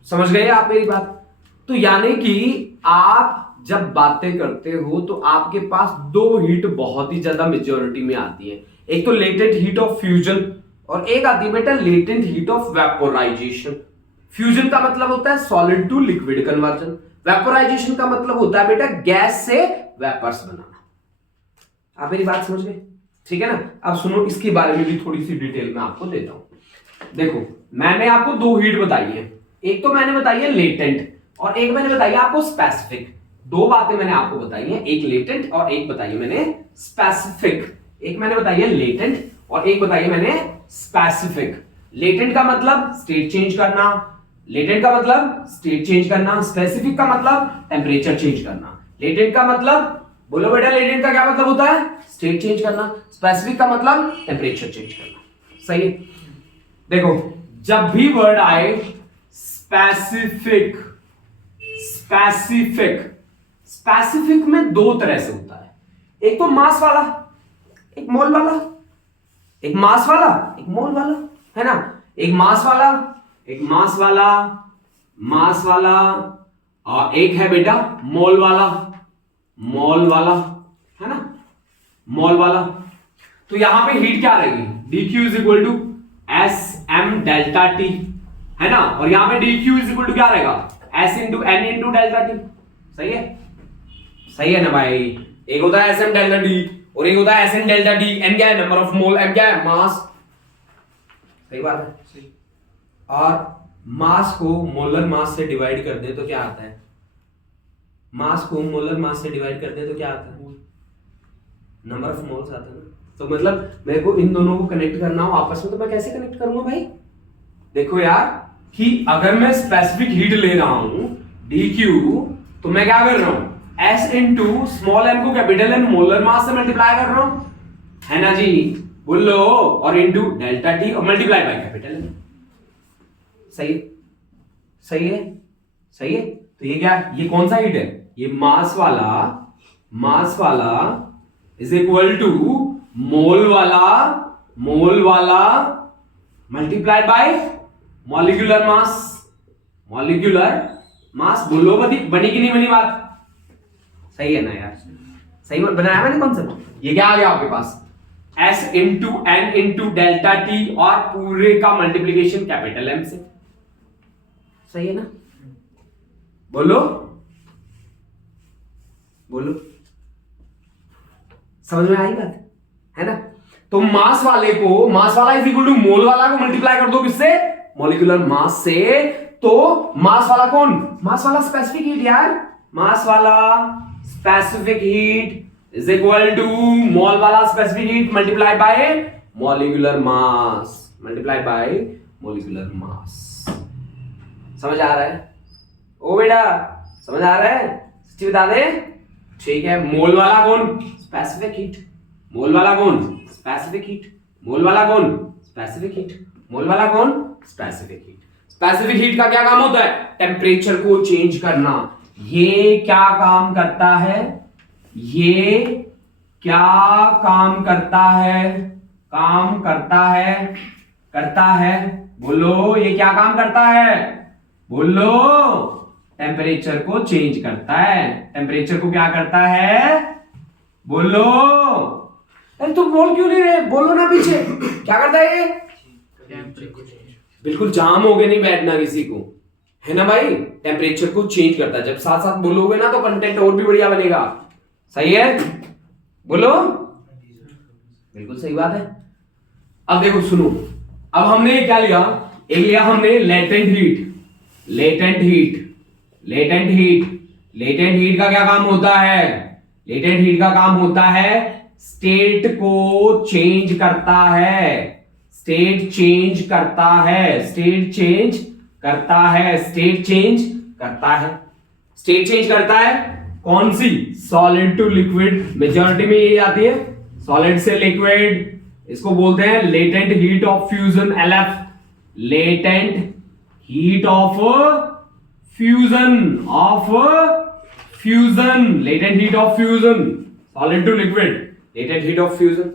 समझ गए आप मेरी बात? तो यानी कि आप जब बातें करते हो तो आपके पास 2 हीट बहुत ही ज्यादा मेजॉरिटी में आती है। एक तो लेटेंट हीट ऑफ फ्यूजन और एक आती है बेटा latent heat of vaporization. Fusion का मतलब होता है solid to liquid conversion, vaporization का मतलब होता है बेटा गैस से वेपर्स बनाना। आप मेरी बात समझ गए? ठीक है ना। अब सुनो, इसके बारे में भी थोड़ी सी डिटेल में आपको देता हूं। देखो, मैंने आपको 2 हीट बताई है, एक तो मैंने बताई है लेटेंट और एक मैंने बताई है आपको स्पेसिफिक। 2 बातें मैंने आपको बताई हैं, एक लेटेंट और एक बताई है मैंने स्पेसिफिक। एक मैंने बताई है लेटेंट और एक बताई है मैंने स्पेसिफिक। लेटेंट का मतलब स्टेट चेंज करना, लेटेंट का मतलब स्टेट चेंज करना, स्पेसिफिक का मतलब टेम्परेचर चेंज करना। लेटेंट का मतलब, बोलो बेटा, लेटेंट का क्या मतलब होता है? स्टेट चेंज करना। स्पेसिफिक का मतलब टेम्परेचर चेंज करना। सही है। देखो, जब भी वर्ड आए स्पेसिफिक, स्पेसिफिक, स्पेसिफिक में 2 तरह से होता है, एक तो मास वाला, एक मोल वाला। एक मास वाला, एक मोल वाला, है ना। एक मास वाला, एक मास वाला, मास वाला, और एक है बेटा मोल वाला, मोल वाला, है ना, मोल वाला। तो यहां पे हीट क्या रहेगी? dq is equal to S M delta T, है ना। और यहां पे dq इज इक्वल टू क्या रहेगा? s into N into delta T. सही है, सही है ना भाई। एक होता है एस एम डेल्टा टी और एक होता है S N delta T. N क्या है? नंबर ऑफ मोल, एम क्या है? मास। सही बात है, सही। और मास को मोलर मास से डिवाइड कर दे तो क्या आता है? मास को मोलर मास से डिवाइड कर दे तो क्या आता है? नंबर ऑफ मोल्स आता है ना। तो मतलब मेरे को इन दोनों को कनेक्ट करना हो आपस में, तो मैं कैसे कनेक्ट करूंगा भाई? देखो यार, कि अगर मैं स्पेसिफिक हीट ले रहा हूं dq, तो मैं क्या कर रहा हूं? s इंटू स्मॉल m को कैपिटल M मोलर मास से मल्टीप्लाई कर रहा हूं, है ना जी, बोलो, और इंटू डेल्टा टी और मल्टीप्लाई बाय कैपिटल M। सही, सही है, सही है। तो ये क्या, ये कौन सा हीट है? ये मास वाला, मास वाला इज इक्वल टू मोल वाला, मोल वाला multiplied by molecular mass, molecular mass. बोलो बनी कि नहीं बनी बात? सही है ना यार, सही बनाया मैंने कॉन्सेप्ट। ये क्या आ गया आपके पास? S into N into delta T और पूरे का मल्टीप्लीकेशन कैपिटल M से। सही है ना? बोलो, बोलो। समझ में आई बात, है ना? तो मास वाला इज इक्वल टू मोल वाला को मल्टीप्लाई कर दो किससे? मॉलिक्यूलर मास से। तो मास वाला कौन? मास वाला स्पेसिफिक हीट यार, मास वाला specific heat is equal to mole वाला specific heat multiply by molecular mass, multiply by molecular mass. समझ आ रहा है? ओ बेटा समझ आ रहा है? सच्ची बता दे। ठीक है, मोल वाला कौन? Specific heat. मोल वाला कौन? Specific heat. मोल वाला कौन? Specific heat. मोल वाला कौन? Specific heat. स्पेसिफिक हीट का क्या काम होता है? टेम्परेचर को चेंज करना। ये क्या काम करता है? ये क्या काम करता है? काम करता है, करता है, बोलो ये क्या काम करता है? बोलो। टेम्परेचर को चेंज करता है। टेम्परेचर को क्या करता है? बोलो। अरे तुम बोल क्यों नहीं रहे? बोलो ना पीछे। क्या करता है ये? बिल्कुल जाम हो गए, नहीं बैठना किसी को, है ना भाई? टेम्परेचर को चेंज करता है। जब साथ साथ बोलोगे ना तो कंटेंट और भी बढ़िया बनेगा। सही है? बोलो। बिल्कुल सही बात है। अब देखो सुनो, अब हमने क्या लिया? एक लिया हमने latent heat. Latent heat, latent heat, latent heat का क्या काम होता है? लेटेंट हीट का काम होता है स्टेट को चेंज करता है। स्टेट चेंज करता है, स्टेट चेंज करता है, स्टेट चेंज करता है, स्टेट चेंज करता है। कौन सी? Solid to liquid. मेजॉरिटी में ये आती है, सॉलिड से लिक्विड। इसको बोलते हैं latent heat of fusion, LF। Latent heat of fusion, of fusion, latent heat of fusion, solid to liquid, latent heat of fusion.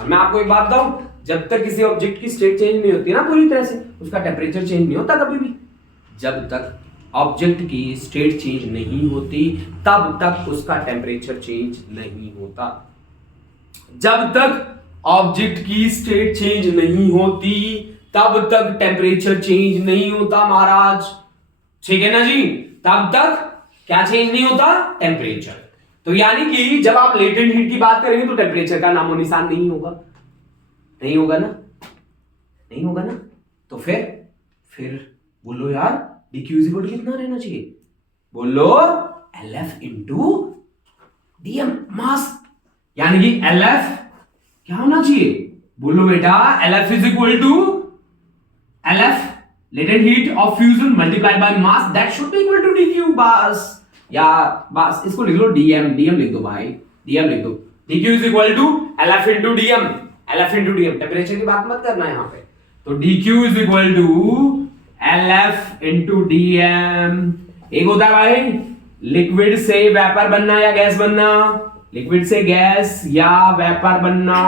और मैं आपको एक बात बताऊं, जब तक किसी ऑब्जेक्ट की स्टेट चेंज नहीं होती ना पूरी तरह से, उसका टेम्परेचर चेंज नहीं होता कभी भी। जब तक ऑब्जेक्ट की स्टेट चेंज नहीं होती तब तक उसका टेम्परेचर चेंज नहीं होता। जब तक ऑब्जेक्ट की स्टेट चेंज नहीं होती तब तक टेम्परेचर चेंज नहीं होता महाराज। ठीक है ना जी? तब तक क्या चेंज नहीं होता? टेम्परेचर। तो यानी कि जब आप लेटेंट हीट की बात करेंगे तो टेम्परेचर का नामो निशान नहीं होगा। नहीं होगा ना? नहीं होगा ना? तो फिर बोलो यार, dq इज इक्वल टू कितना रहना चाहिए? बोलो LF इंटू DM मास। यानी कि LF क्या होना चाहिए? बोलो बेटा, LF is equal to LF latent heat of fusion multiplied by mass that should be equal to dq। बस या बस इसको लिख लो DM लिख दो भाई, DM लिख दो। dq is equal to LF into DM, LF into DM। Temperature की बात मत करना यहाँ पे। तो dq is equal to LF into DM। एक होता है भाई लिक्विड से वेपर बनना या गैस बनना, लिक्विड से गैस या वेपर बनना,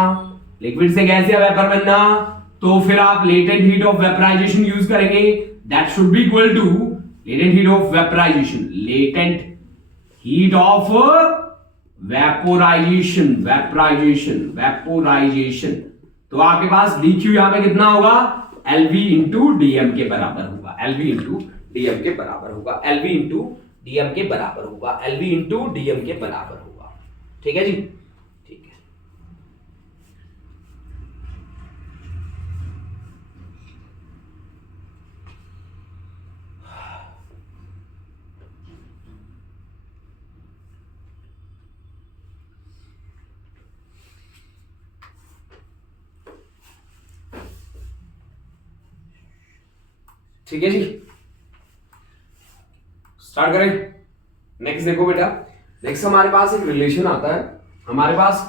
लिक्विड से गैस या वेपर बनना। तो फिर आप latent heat of vaporization use करेंगे। That should be equal to latent heat of vaporization, latent heat of vaporization, vaporization, vaporization. तो आपके पास dq यहां पे कितना होगा? LV इंटू DM के बराबर होगा, LV इंटू DM के बराबर होगा, LV इंटू DM के बराबर होगा, LV इंटू DM के बराबर होगा। ठीक है जी? ठीक है। ठीक है जी, स्टार्ट करें। नेक्स्ट देखो बेटा, नेक्स्ट हमारे पास एक रिलेशन आता है। हमारे पास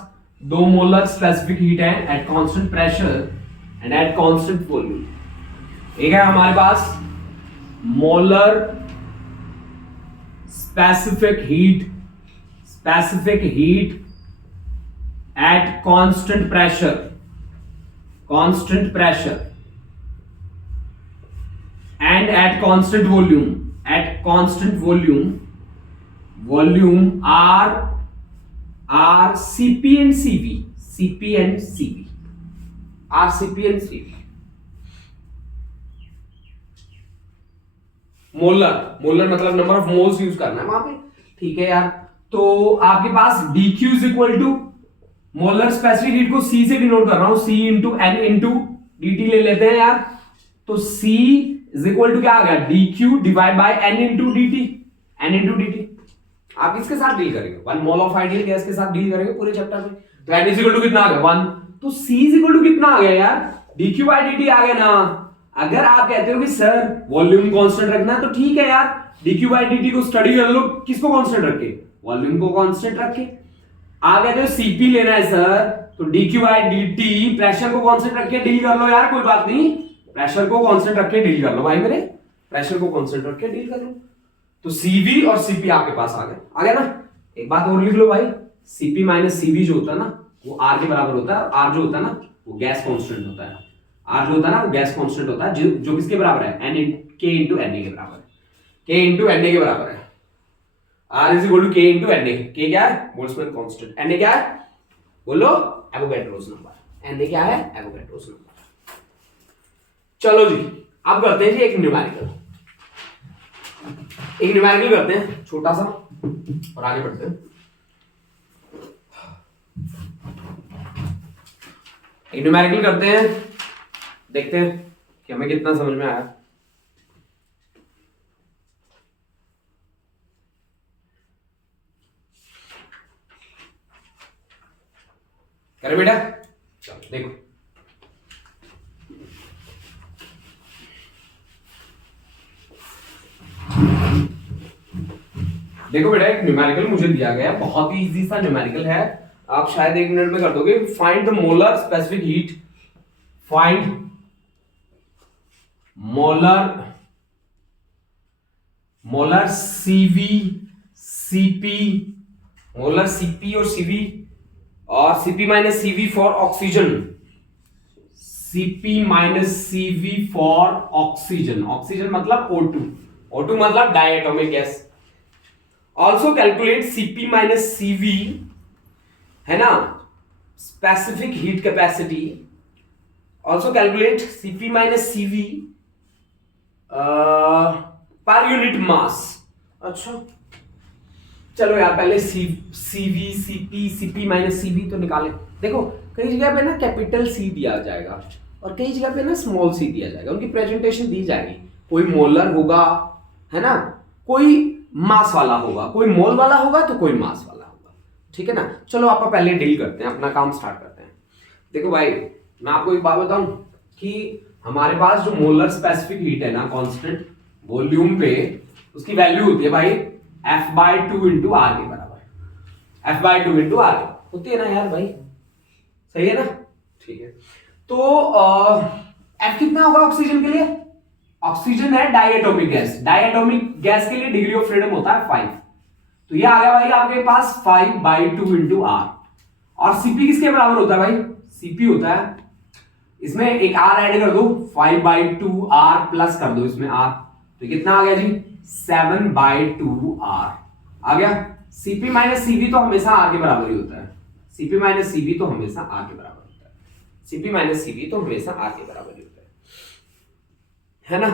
2 मोलर स्पेसिफिक हीट है at constant pressure and at constant volume. एक है हमारे पास molar specific heat at constant pressure and at constant volume are Cp and Cv, molar मतलब नंबर ऑफ मोल्स यूज करना है वहां पे। ठीक है यार, तो आपके पास dq is equal to molar specific heat को सी से डिनोट कर रहा हूं, C into N into D T ले लेते हैं यार। तो सी इज इक्वल टू क्या आ गया, D Q divide by N into D T, N into D T. आप किसके साथ डील करेंगे, one mole of ideal gas के साथ डील करेंगे पूरे चैप्टर में। तो एन इज इक्वल टू कितना आ गया, 1। तो सी इज इक्वल टू कितना आ गया यार, D Q by D T आ गया ना। अगर आप कहते हो कि सर वॉल्यूम कांस्टेंट रखना है, तो ठीक है यार, D Q by D T को स्टडी कर लो, किसको कांस्टेंट रख के, वॉल्यूम को कांस्टेंट रख के। आ गए तो सीपी लेना है सर, तो D Q by D T pressure को कांस्टेंट रख के डील कर लो यार, कोई बात नहीं, प्रेशर को कांस्टेंट रख के डील कर लो भाई मेरे, प्रेशर को कांस्टेंट रख के डील कर लो। तो सीवी और सीपी आपके पास आ गया ना। एक बात और लिख लो भाई, सीपी माइनस सीवी जो होता है ना, वो आर के बराबर होता है, और आर जो होता है ना वो गैस कांस्टेंट होता है, आर जो होता है ना वो गैस कांस्टेंट होता है, जो किसके बराबर है, एन के इंटू एन ए के बराबर है, के इंटू एन ए के बराबर है। R इज इक्वल टू के इंटू एन ए, के क्या है, बोल्ट्जमैन कांस्टेंट, एन ए क्या है बोलो, एवोगैड्रोस नंबर, एन ए क्या है, एवोगैड्रोस नंबर। चलो जी अब करते हैं जी एक न्यूमेरिकल, करते हैं छोटा सा और आगे बढ़ते हैं। एक न्यूमेरिकल करते हैं, देखते हैं कि हमें कितना समझ में आया। करे बेटा, चलो देखो, देखो बेटा एक न्यूमेरिकल मुझे दिया गया, बहुत ही इजी सा न्यूमेरिकल है, आप शायद 1 मिनट में कर दोगे। Find the molar specific heat, find molar CV CP, molar CP और सीवी, और CP minus CV for oxygen, CP minus CV for oxygen, oxygen मतलब O2, O2 मतलब diatomic gas. Also calculate CP minus CV, है ना, specific heat capacity. Also calculate CP minus CV per unit mass. अच्छा चलो यार पहले CV CP, CP minus CV तो निकाले। देखो कई जगह पे ना कैपिटल सी दिया जाएगा और कई जगह पे ना स्मॉल सी दिया जाएगा, उनकी प्रेजेंटेशन दी जाएगी, कोई मोलर होगा, है ना, कोई मास वाला होगा, कोई मोल वाला होगा तो कोई मास वाला होगा, ठीक है ना। चलो आप पहले डील करते हैं, अपना काम स्टार्ट करते हैं। देखो भाई मैं आपको एक बात बताऊं कि हमारे पास जो मोलर स्पेसिफिक हीट है ना कांस्टेंट वॉल्यूम पे, उसकी वैल्यू होती है भाई F/2 इंटू आर के बराबर, F/2 इंटू आर होती है ना यार भाई, सही है ना, ठीक है। तो F कितना होगा ऑक्सीजन के लिए, ऑक्सीजन है डायटोमिक गैस, डायटोमिक गैस के लिए डिग्री ऑफ फ्रीडम होता है 5, तो ये आ गया भाई आपके पास 5/2 इंटू आर। और सीपी किसके बराबर होता है भाई, सीपी होता है, इसमें एक आर ऐड कर दो, 5/2 आर प्लस कर दो इसमें आर, तो कितना आ गया जी 7/2 आर आ गया। सीपी माइनस सीवी तो हमेशा आर के बराबर ही होता है, सीपी माइनस सीवी तो हमेशा आर के बराबर होता है, सीपी माइनस सीवी तो हमेशा आर के बराबर ही होता है ना।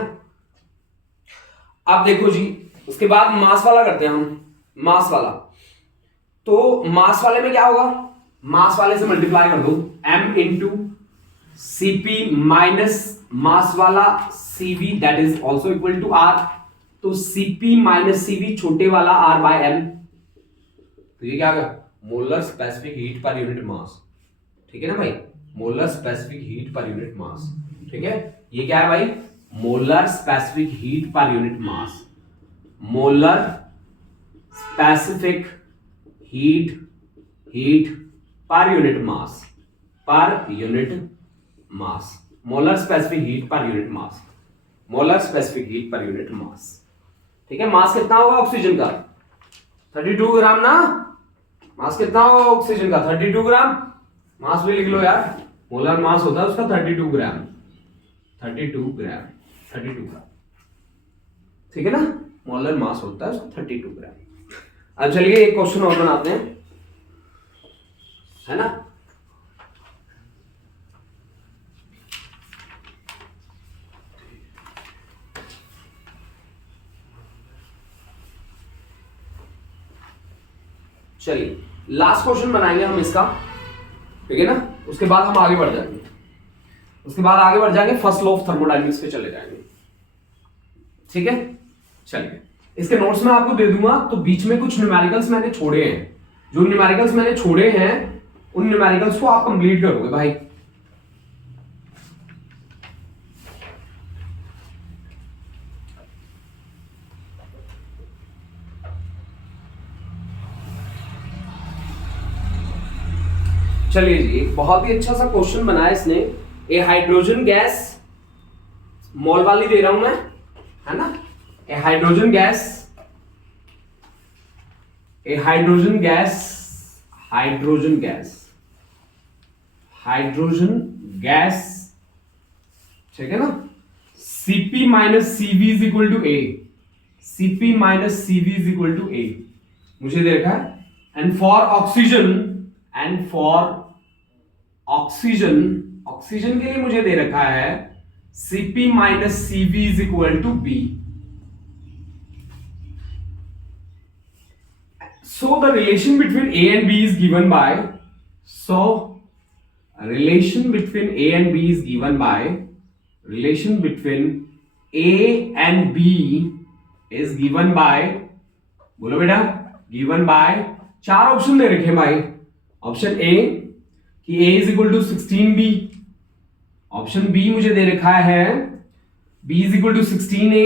अब देखो जी उसके बाद मास वाला करते हैं हम, मास वाला। तो मास वाले में क्या होगा, मास वाले से मल्टीप्लाई कर दो m into CP minus mass वाला CV that is also equal to R, तो सीपी माइनस सीवी छोटे वाला आर बाय एम, तो ये क्या आ गया molar specific heat per unit mass, ठीक है ना भाई, molar specific heat per unit mass, ठीक है। ये क्या है भाई molar specific heat per unit mass, molar specific heat per unit mass, per unit mass, molar specific heat per unit mass, molar specific heat per unit mass, ठीक है। मास कितना होगा ऑक्सीजन का 32 ग्राम ना, मास कितना होगा ऑक्सीजन का 32 ग्राम, मास भी लिख लो यार, मोलर मास होता है उसका 32 ग्राम, 32 ग्राम, 32 ग्राम, ठीक है ना, मोलर मास होता है उसका 32 ग्राम। अब चलिए एक क्वेश्चन और बनाते हैं, है ना। चलिए लास्ट क्वेश्चन बनाएंगे हम इसका, ठीक है ना। उसके बाद हम आगे बढ़ जाएंगे, फर्स्ट लॉ ऑफ थर्मोडायनेमिक्स पे चले जाएंगे। ठीक है, चलिए इसके नोट्स में आपको दे दूंगा। तो बीच में कुछ न्यूमेरिकल्स मैंने छोड़े हैं, जो न्यूमेरिकल्स मैंने छोड़े हैं उन न्यूमेरिकल्स को आप कंप्लीट करोगे भाई। चलिए जी, एक बहुत ही अच्छा सा क्वेश्चन बनाया इसने। ए हाइड्रोजन गैस, मोल वाली दे रहा हूं मैं, है ना। ए हाइड्रोजन गैस ठीक है ना। Cp minus Cv is equal to A, मुझे दे रखा है। एंड फॉर ऑक्सीजन के लिए मुझे दे रखा है Cp minus Cv is equal to B. So the relation between A and B is given by, relation between A and B is given by, बोलो बेटा, given by, चार ऑप्शन दे रखे हैं भाई। ऑप्शन ए कि A is equal to 16B, option B मुझे दे रखा है B is equal to 16A,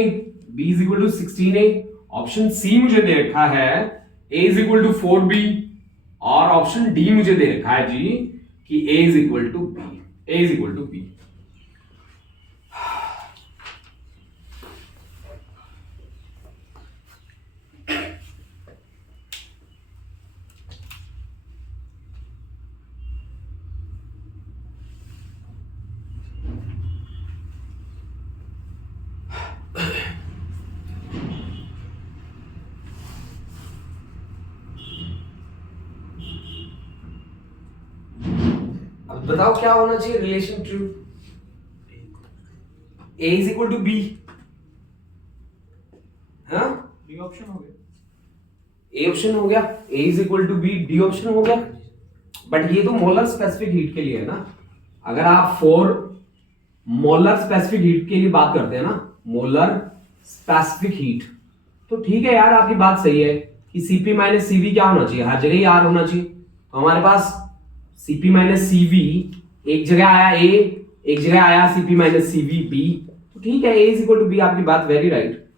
option C मुझे दे रखा है A is equal to 4B, और ऑप्शन डी मुझे दे रखा है जी कि A is equal to B। अब बताओ क्या होना चाहिए relation true. A is equal to B, हाँ, बी ऑप्शन हो गया, A ऑप्शन हो गया, A is equal to B, D option हो गया। बट ये तो मोलर स्पेसिफिक हीट के लिए है ना। अगर आप 4 मोलर स्पेसिफिक हीट के लिए बात करते हैं ना, मोलर स्पेसिफिक हीट, तो ठीक है यार, आपकी बात सही है कि Cp माइनस Cv क्या होना चाहिए, हर जगह ही R होना चाहिए। तो हमारे पास Cp माइनस Cv, एक जगह आया A, एक जगह आया Cp माइनस Cv B, तो ठीक है, A is equal to B, आपकी बात वेरी राइट।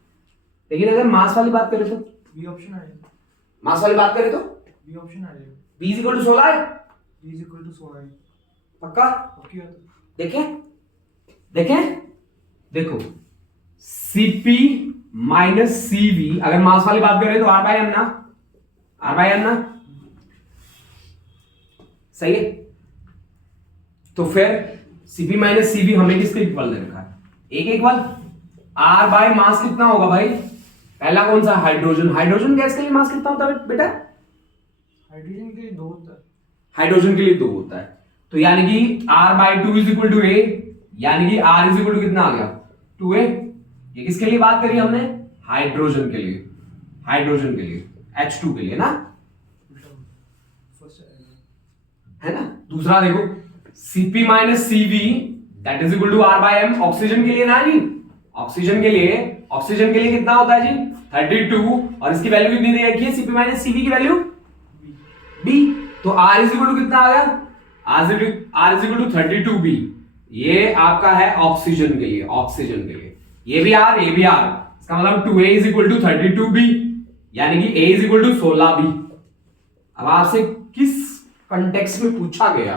लेकिन अगर मास वाली बात करें तो बी ऑप्शन आएगा, मास वाली बात करें तो बी ऑप्शन आएगा, B इज इक्वल टू 16 है, बी इज इक्वल टू 16 है। पक्का? ओके, देखें देखो, Cp माइनस Cv, अगर मास वाली बात करें तो R बाय M ना, सही है। तो फिर Cp माइनस Cv हमें किसके इक्वल दे रखा है, एक इक्वल। R बाय मास कितना होगा भाई, पहला कौन सा, हाइड्रोजन गैस के लिए मास कितना होता है बेटा, हाइड्रोजन के लिए 2 होता है, हाइड्रोजन के लिए 2 होता है। तो यानी कि R by 2 is equal to A, यानी कि R इज इक्वल टू कितना आ गया, 2A। ये किसके लिए बात करी हमने, हाइड्रोजन के लिए, H2 के लिए ना, है ना। दूसरा देखो, Cp minus Cv that is equal to R by M, oxygen के लिए ना जी, ऑक्सीजन के लिए कितना होता है जी, 32, और इसकी वैल्यू कितनी दे रखी है, Cp माइनस Cv की वैल्यू B। तो R इज इक्वल टू कितना आ गया, R is equal to 32B। ये आपका है ऑक्सीजन के लिए, ये भी R, इसका मतलब 2A is equal to 32B, यानी कि A is equal to 16B। अब आपसे किस कंटेक्स्ट में पूछा गया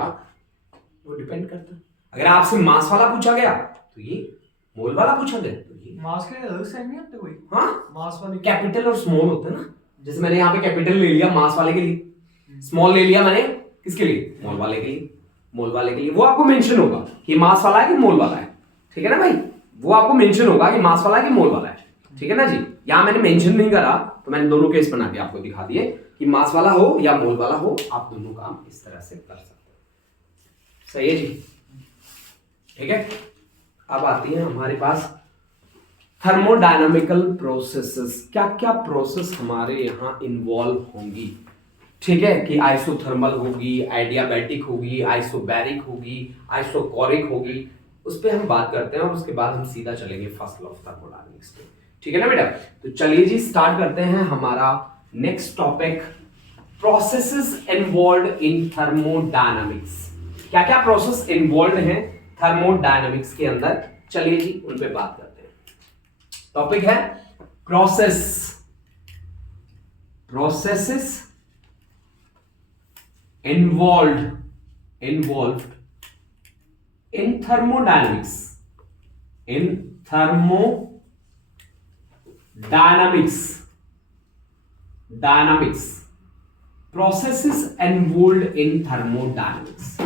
वो डिपेंड करता है। अगर आपसे मास वाला पूछा गया तो ये, मोल वाला पूछा गया तो ये। मास के अलग साइन नहीं होते कोई, हाँ, मास वाले कैपिटल और स्मॉल होते हैं ना। जैसे मैंने यहाँ पे कैपिटल ले लिया मास वाले के लिए, स्मॉल ले लिया मैंने किसके लिए, मोल वाले के लिए। वो आपको मेंशन होगा कि मास वाला है कि मोल वाला है, ठीक है ना भाई, वो आपको मेंशन होगा कि मास वाला है कि मोल वाला है, ठीक है ना जी। यहाँ मैंने मेंशन नहीं करा, तो मैंने दोनों केस बना के आपको दिखा दिए कि मास वाला हो या मोल वाला हो, आप दोनों काम इस तरह से कर सकते हैं। सही है जी, ठीक है। अब आती है हमारे पास थर्मोडायनामिकल प्रोसेसेस, क्या क्या प्रोसेस हमारे यहाँ इन्वॉल्व होंगी, ठीक है, कि आइसोथर्मल होगी, एडियाबैटिक होगी, आइसोबैरिक होगी, आइसोकोरिक होगी, उस पर हम बात करते हैं और उसके बाद हम सीधा चलेंगे फर्स्ट लॉ ऑफ थर्मोडायनामिक्स पे। ठीक है ना बेटा? तो चलिए जी स्टार्ट करते हैं हमारा नेक्स्ट टॉपिक, प्रोसेसेस इन्वॉल्व्ड इन थर्मोडायनामिक्स। क्या क्या प्रोसेस इन्वॉल्व्ड हैं थर्मोडायनामिक्स के अंदर, चलिए जी उन पे बात करते हैं। टॉपिक है processes involved in thermodynamics, processes involved in thermodynamics,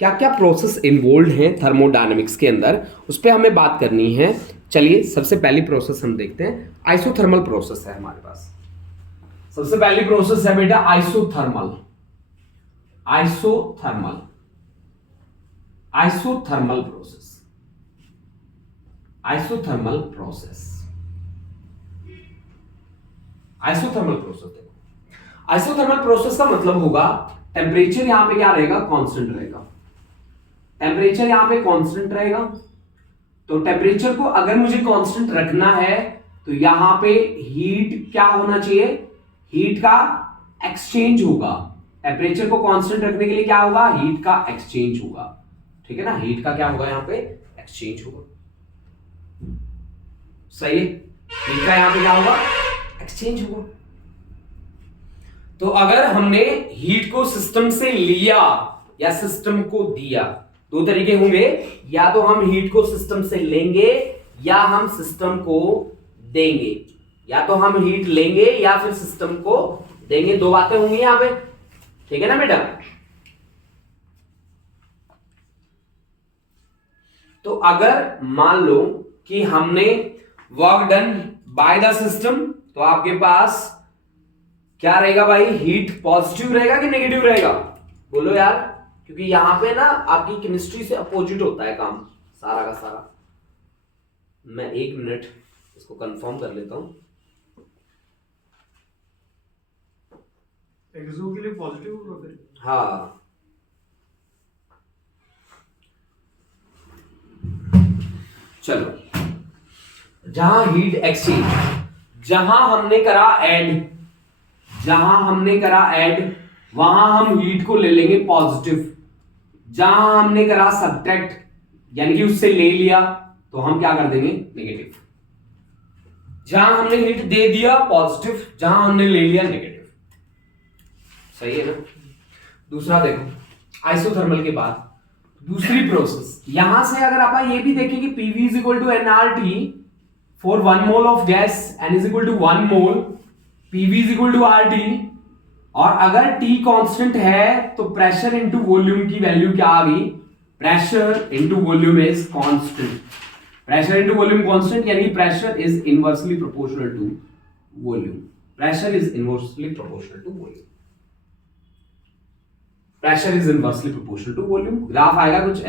क्या क्या प्रोसेस इन्वॉल्व हैं थर्मोडायनामिक्स के अंदर, उस पर हमें बात करनी है। चलिए सबसे पहली प्रोसेस हम देखते हैं, आइसोथर्मल प्रोसेस है हमारे पास। सबसे पहली प्रोसेस है बेटा आइसोथर्मल प्रोसेस का मतलब होगा टेम्परेचर यहां पे क्या रहेगा, कांस्टेंट रहेगा। टेम्परेचर यहां पे कांस्टेंट रहेगा, तो टेम्परेचर को अगर मुझे कांस्टेंट रखना है तो यहां पे हीट क्या होना चाहिए, हीट का एक्सचेंज होगा। टेम्परेचर को कांस्टेंट रखने के लिए क्या होगा, हीट का एक्सचेंज होगा। ठीक है ना, हीट का क्या होगा यहां पे, एक्सचेंज होगा। सही है, हीट का यहां पे क्या होगा, एक्सचेंज होगा। तो अगर हमने हीट को सिस्टम से लिया या सिस्टम को दिया, दो तरीके होंगे, या तो हम हीट को सिस्टम से लेंगे या हम सिस्टम को देंगे, या तो हम हीट लेंगे या फिर सिस्टम को देंगे, दो बातें होंगी यहां पे। ठीक है ना बेटा? तो अगर मान लो कि हमने work done by the system, तो आपके पास क्या रहेगा भाई, हीट पॉजिटिव रहेगा कि नेगेटिव रहेगा, बोलो यार, क्योंकि यहां पे ना आपकी केमिस्ट्री से अपोजिट होता है काम सारा का सारा। मैं 1 मिनट इसको कंफर्म कर लेता हूं। एक्सो के लिए पॉजिटिव होगा फिर? हाँ, चलो, जहां हीट एक्सचेंज, जहां हमने करा ऐड, वहां हम हीट को ले लेंगे पॉजिटिव। जहां हमने करा सब्ट्रैक्ट, यानी कि उससे ले लिया, तो हम क्या कर देंगे, नेगेटिव। जहां हमने हीट दे दिया पॉजिटिव, जहां हमने ले लिया नेगेटिव। सही है ना? दूसरा देखो, आइसोथर्मल के बाद दूसरी प्रोसेस, यहां से अगर आप ये भी देखें कि PV is equal to nRT for 1 mole of gas, N is equal to 1 mole, PV is equal to RT, और अगर T कांस्टेंट है तो प्रेशर इनटू वॉल्यूम की वैल्यू क्या आ गई, pressure into volume is constant. Pressure into volume constant, यानी pressure is inversely proportional to volume. Pressure is inversely proportional to volume. Pressure is inversely proportional to volume. Graph आएगा कुछ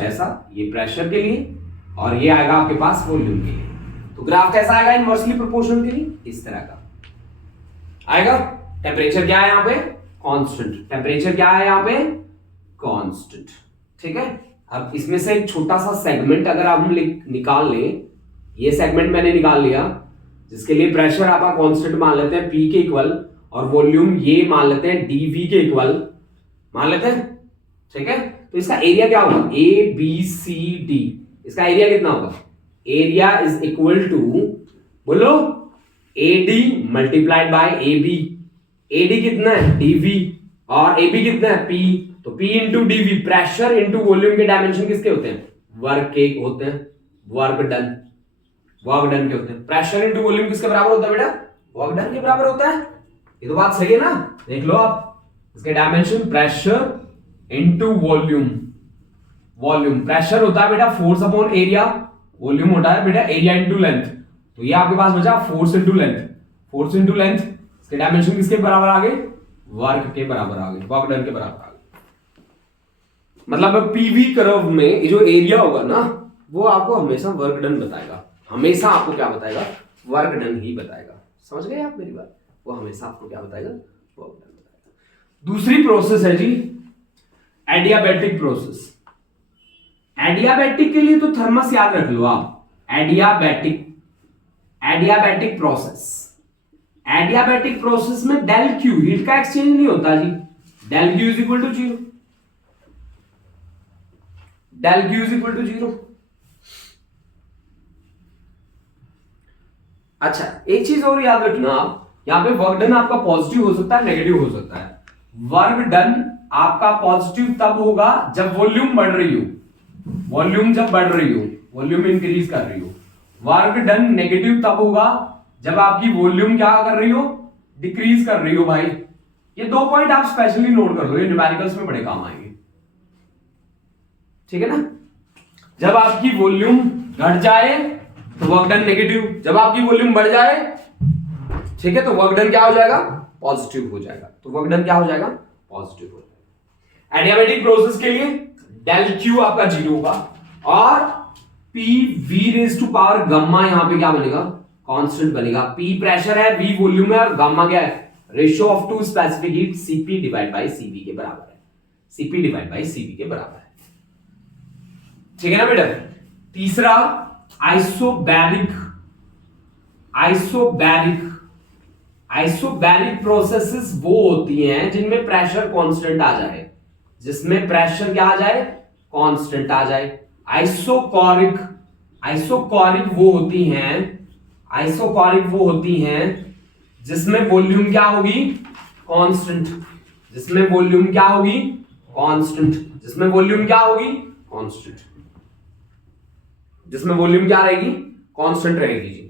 ऐसा, ये प्रेशर के लिए और ये आएगा आपके पास वॉल्यूम के लिए। तो ग्राफ कैसा आएगा इनवर्सली प्रोपोर्शनल के लिए, इस तरह का आएगा। टेम्परेचर क्या है यहां पे, कांस्टेंट। टेम्परेचर क्या है यहां पे, कांस्टेंट। ठीक है, अब इसमें से एक छोटा सा सेगमेंट अगर हम निकाल लें, ये सेगमेंट मैंने निकाल लिया, जिसके लिए प्रेशर आपका कांस्टेंट मान लेते हैं P के इक्वल, और वॉल्यूम ये मान लेते हैं dV के इक्वल मान लेते हैं। ठीक है, तो इसका एरिया क्या होगा, ABCD, इसका एरिया कितना होगा, एरिया इज इक्वल टू, बोलो, AD multiplied by AB। AD कितना है, dV, और AB कितना है, P, तो P into dV। Pressure into volume के डायमेंशन किसके होते हैं, वर्क के होते हैं, वर्क डन के होते हैं। प्रेशर इंटू वॉल्यूम किसके बराबर होता है बेटा, वर्क डन के बराबर होता है। ये तो बात सही है ना, देख लो आप इसके dimension, pressure into volume. Pressure होता है बेटा फोर्स अपॉन एरिया, वॉल्यूम होता है बेटा एरिया इंटू लेंथ। तो ये आपके पास बचा फोर्स इंटू लेंथ। इसके डायमेंशन किसके बराबर आ गए, वर्क के बराबर आ गए, वर्क डन के बराबर आ गए। मतलब पीवी कर्व में जो एरिया होगा ना, वो आपको हमेशा वर्क डन बताएगा। हमेशा आपको क्या बताएगा, वर्क डन ही बताएगा। समझ गए आप मेरी बात, वो हमेशा आपको क्या बताएगा, वर्क डन बताएगा। दूसरी प्रोसेस है जी एडियाबैटिक प्रोसेस। एडियाबैटिक के लिए तो थर्मस याद रख लो आप, एडियाबैटिक प्रोसेस। एडियाबैटिक प्रोसेस में डेल क्यू हीट का एक्सचेंज नहीं होता जी, del Q is equal to zero, del Q is equal to zero. अच्छा एक चीज और याद रखना आप, यहां पे वर्क डन आपका पॉजिटिव हो सकता है, नेगेटिव हो सकता है। वर्क डन आपका पॉजिटिव तब होगा जब वॉल्यूम बढ़ रही हो, वॉल्यूम जब बढ़ रही हो, वॉल्यूम इंक्रीज कर रही हो। वर्क डन नेगेटिव तब होगा जब आपकी वॉल्यूम क्या कर रही हो, डिक्रीज कर रही हो। भाई ये 2 पॉइंट आप स्पेशली नोट कर लो, ये न्यूमेरिकल्स में बड़े काम आएंगे, ठीक है ना। जब आपकी वॉल्यूम घट जाए तो वर्क डन नेगेटिव, जब आपकी वॉल्यूम बढ़ जाए, ठीक है, तो वर्क डन क्या हो जाएगा, पॉजिटिव हो जाएगा। तो वर्क डन क्या हो जाएगा, पॉजिटिव हो जाएगा। एडियाबैटिक प्रोसेस के लिए डेल क्यू आपका जीरो होगा और P V raise to power gamma यहां पे क्या बनेगा, कांस्टेंट बनेगा। पी प्रेशर है, वी वॉल्यूम है और गामा क्या है, ratio of two specific heat, CP divide by CV के बराबर है, सीपी डिवाइड बाय सीवी के बराबर है, ठीक है ना बेटा। तीसरा आइसोबैरिक, आइसोबैरिक प्रोसेसेस वो होती हैं जिनमें प्रेशर कांस्टेंट आ जाए, जिसमें प्रेशर क्या आ जाए, कांस्टेंट आ जाए। आइसोकोरिक वो होती हैं जिसमें वॉल्यूम क्या होगी, कांस्टेंट, जिसमें वॉल्यूम क्या होगी, कांस्टेंट, जिसमें वॉल्यूम क्या होगी, कांस्टेंट, जिसमें वॉल्यूम क्या रहेगी, कांस्टेंट रहेगी जी।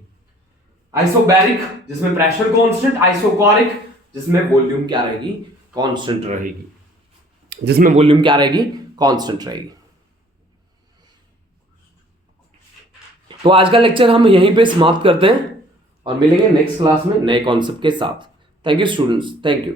आइसोबैरिक जिसमें प्रेशर कांस्टेंट, आइसोकोरिक जिसमें वॉल्यूम क्या रहेगी, कांस्टेंट रहेगी, जिसमें वॉल्यूम क्या रहेगी, कांस्टेंट रहेगी। तो आज का लेक्चर हम यहीं पे समाप्त करते हैं और मिलेंगे नेक्स्ट क्लास में नए कॉन्सेप्ट के साथ। Thank you students, thank you.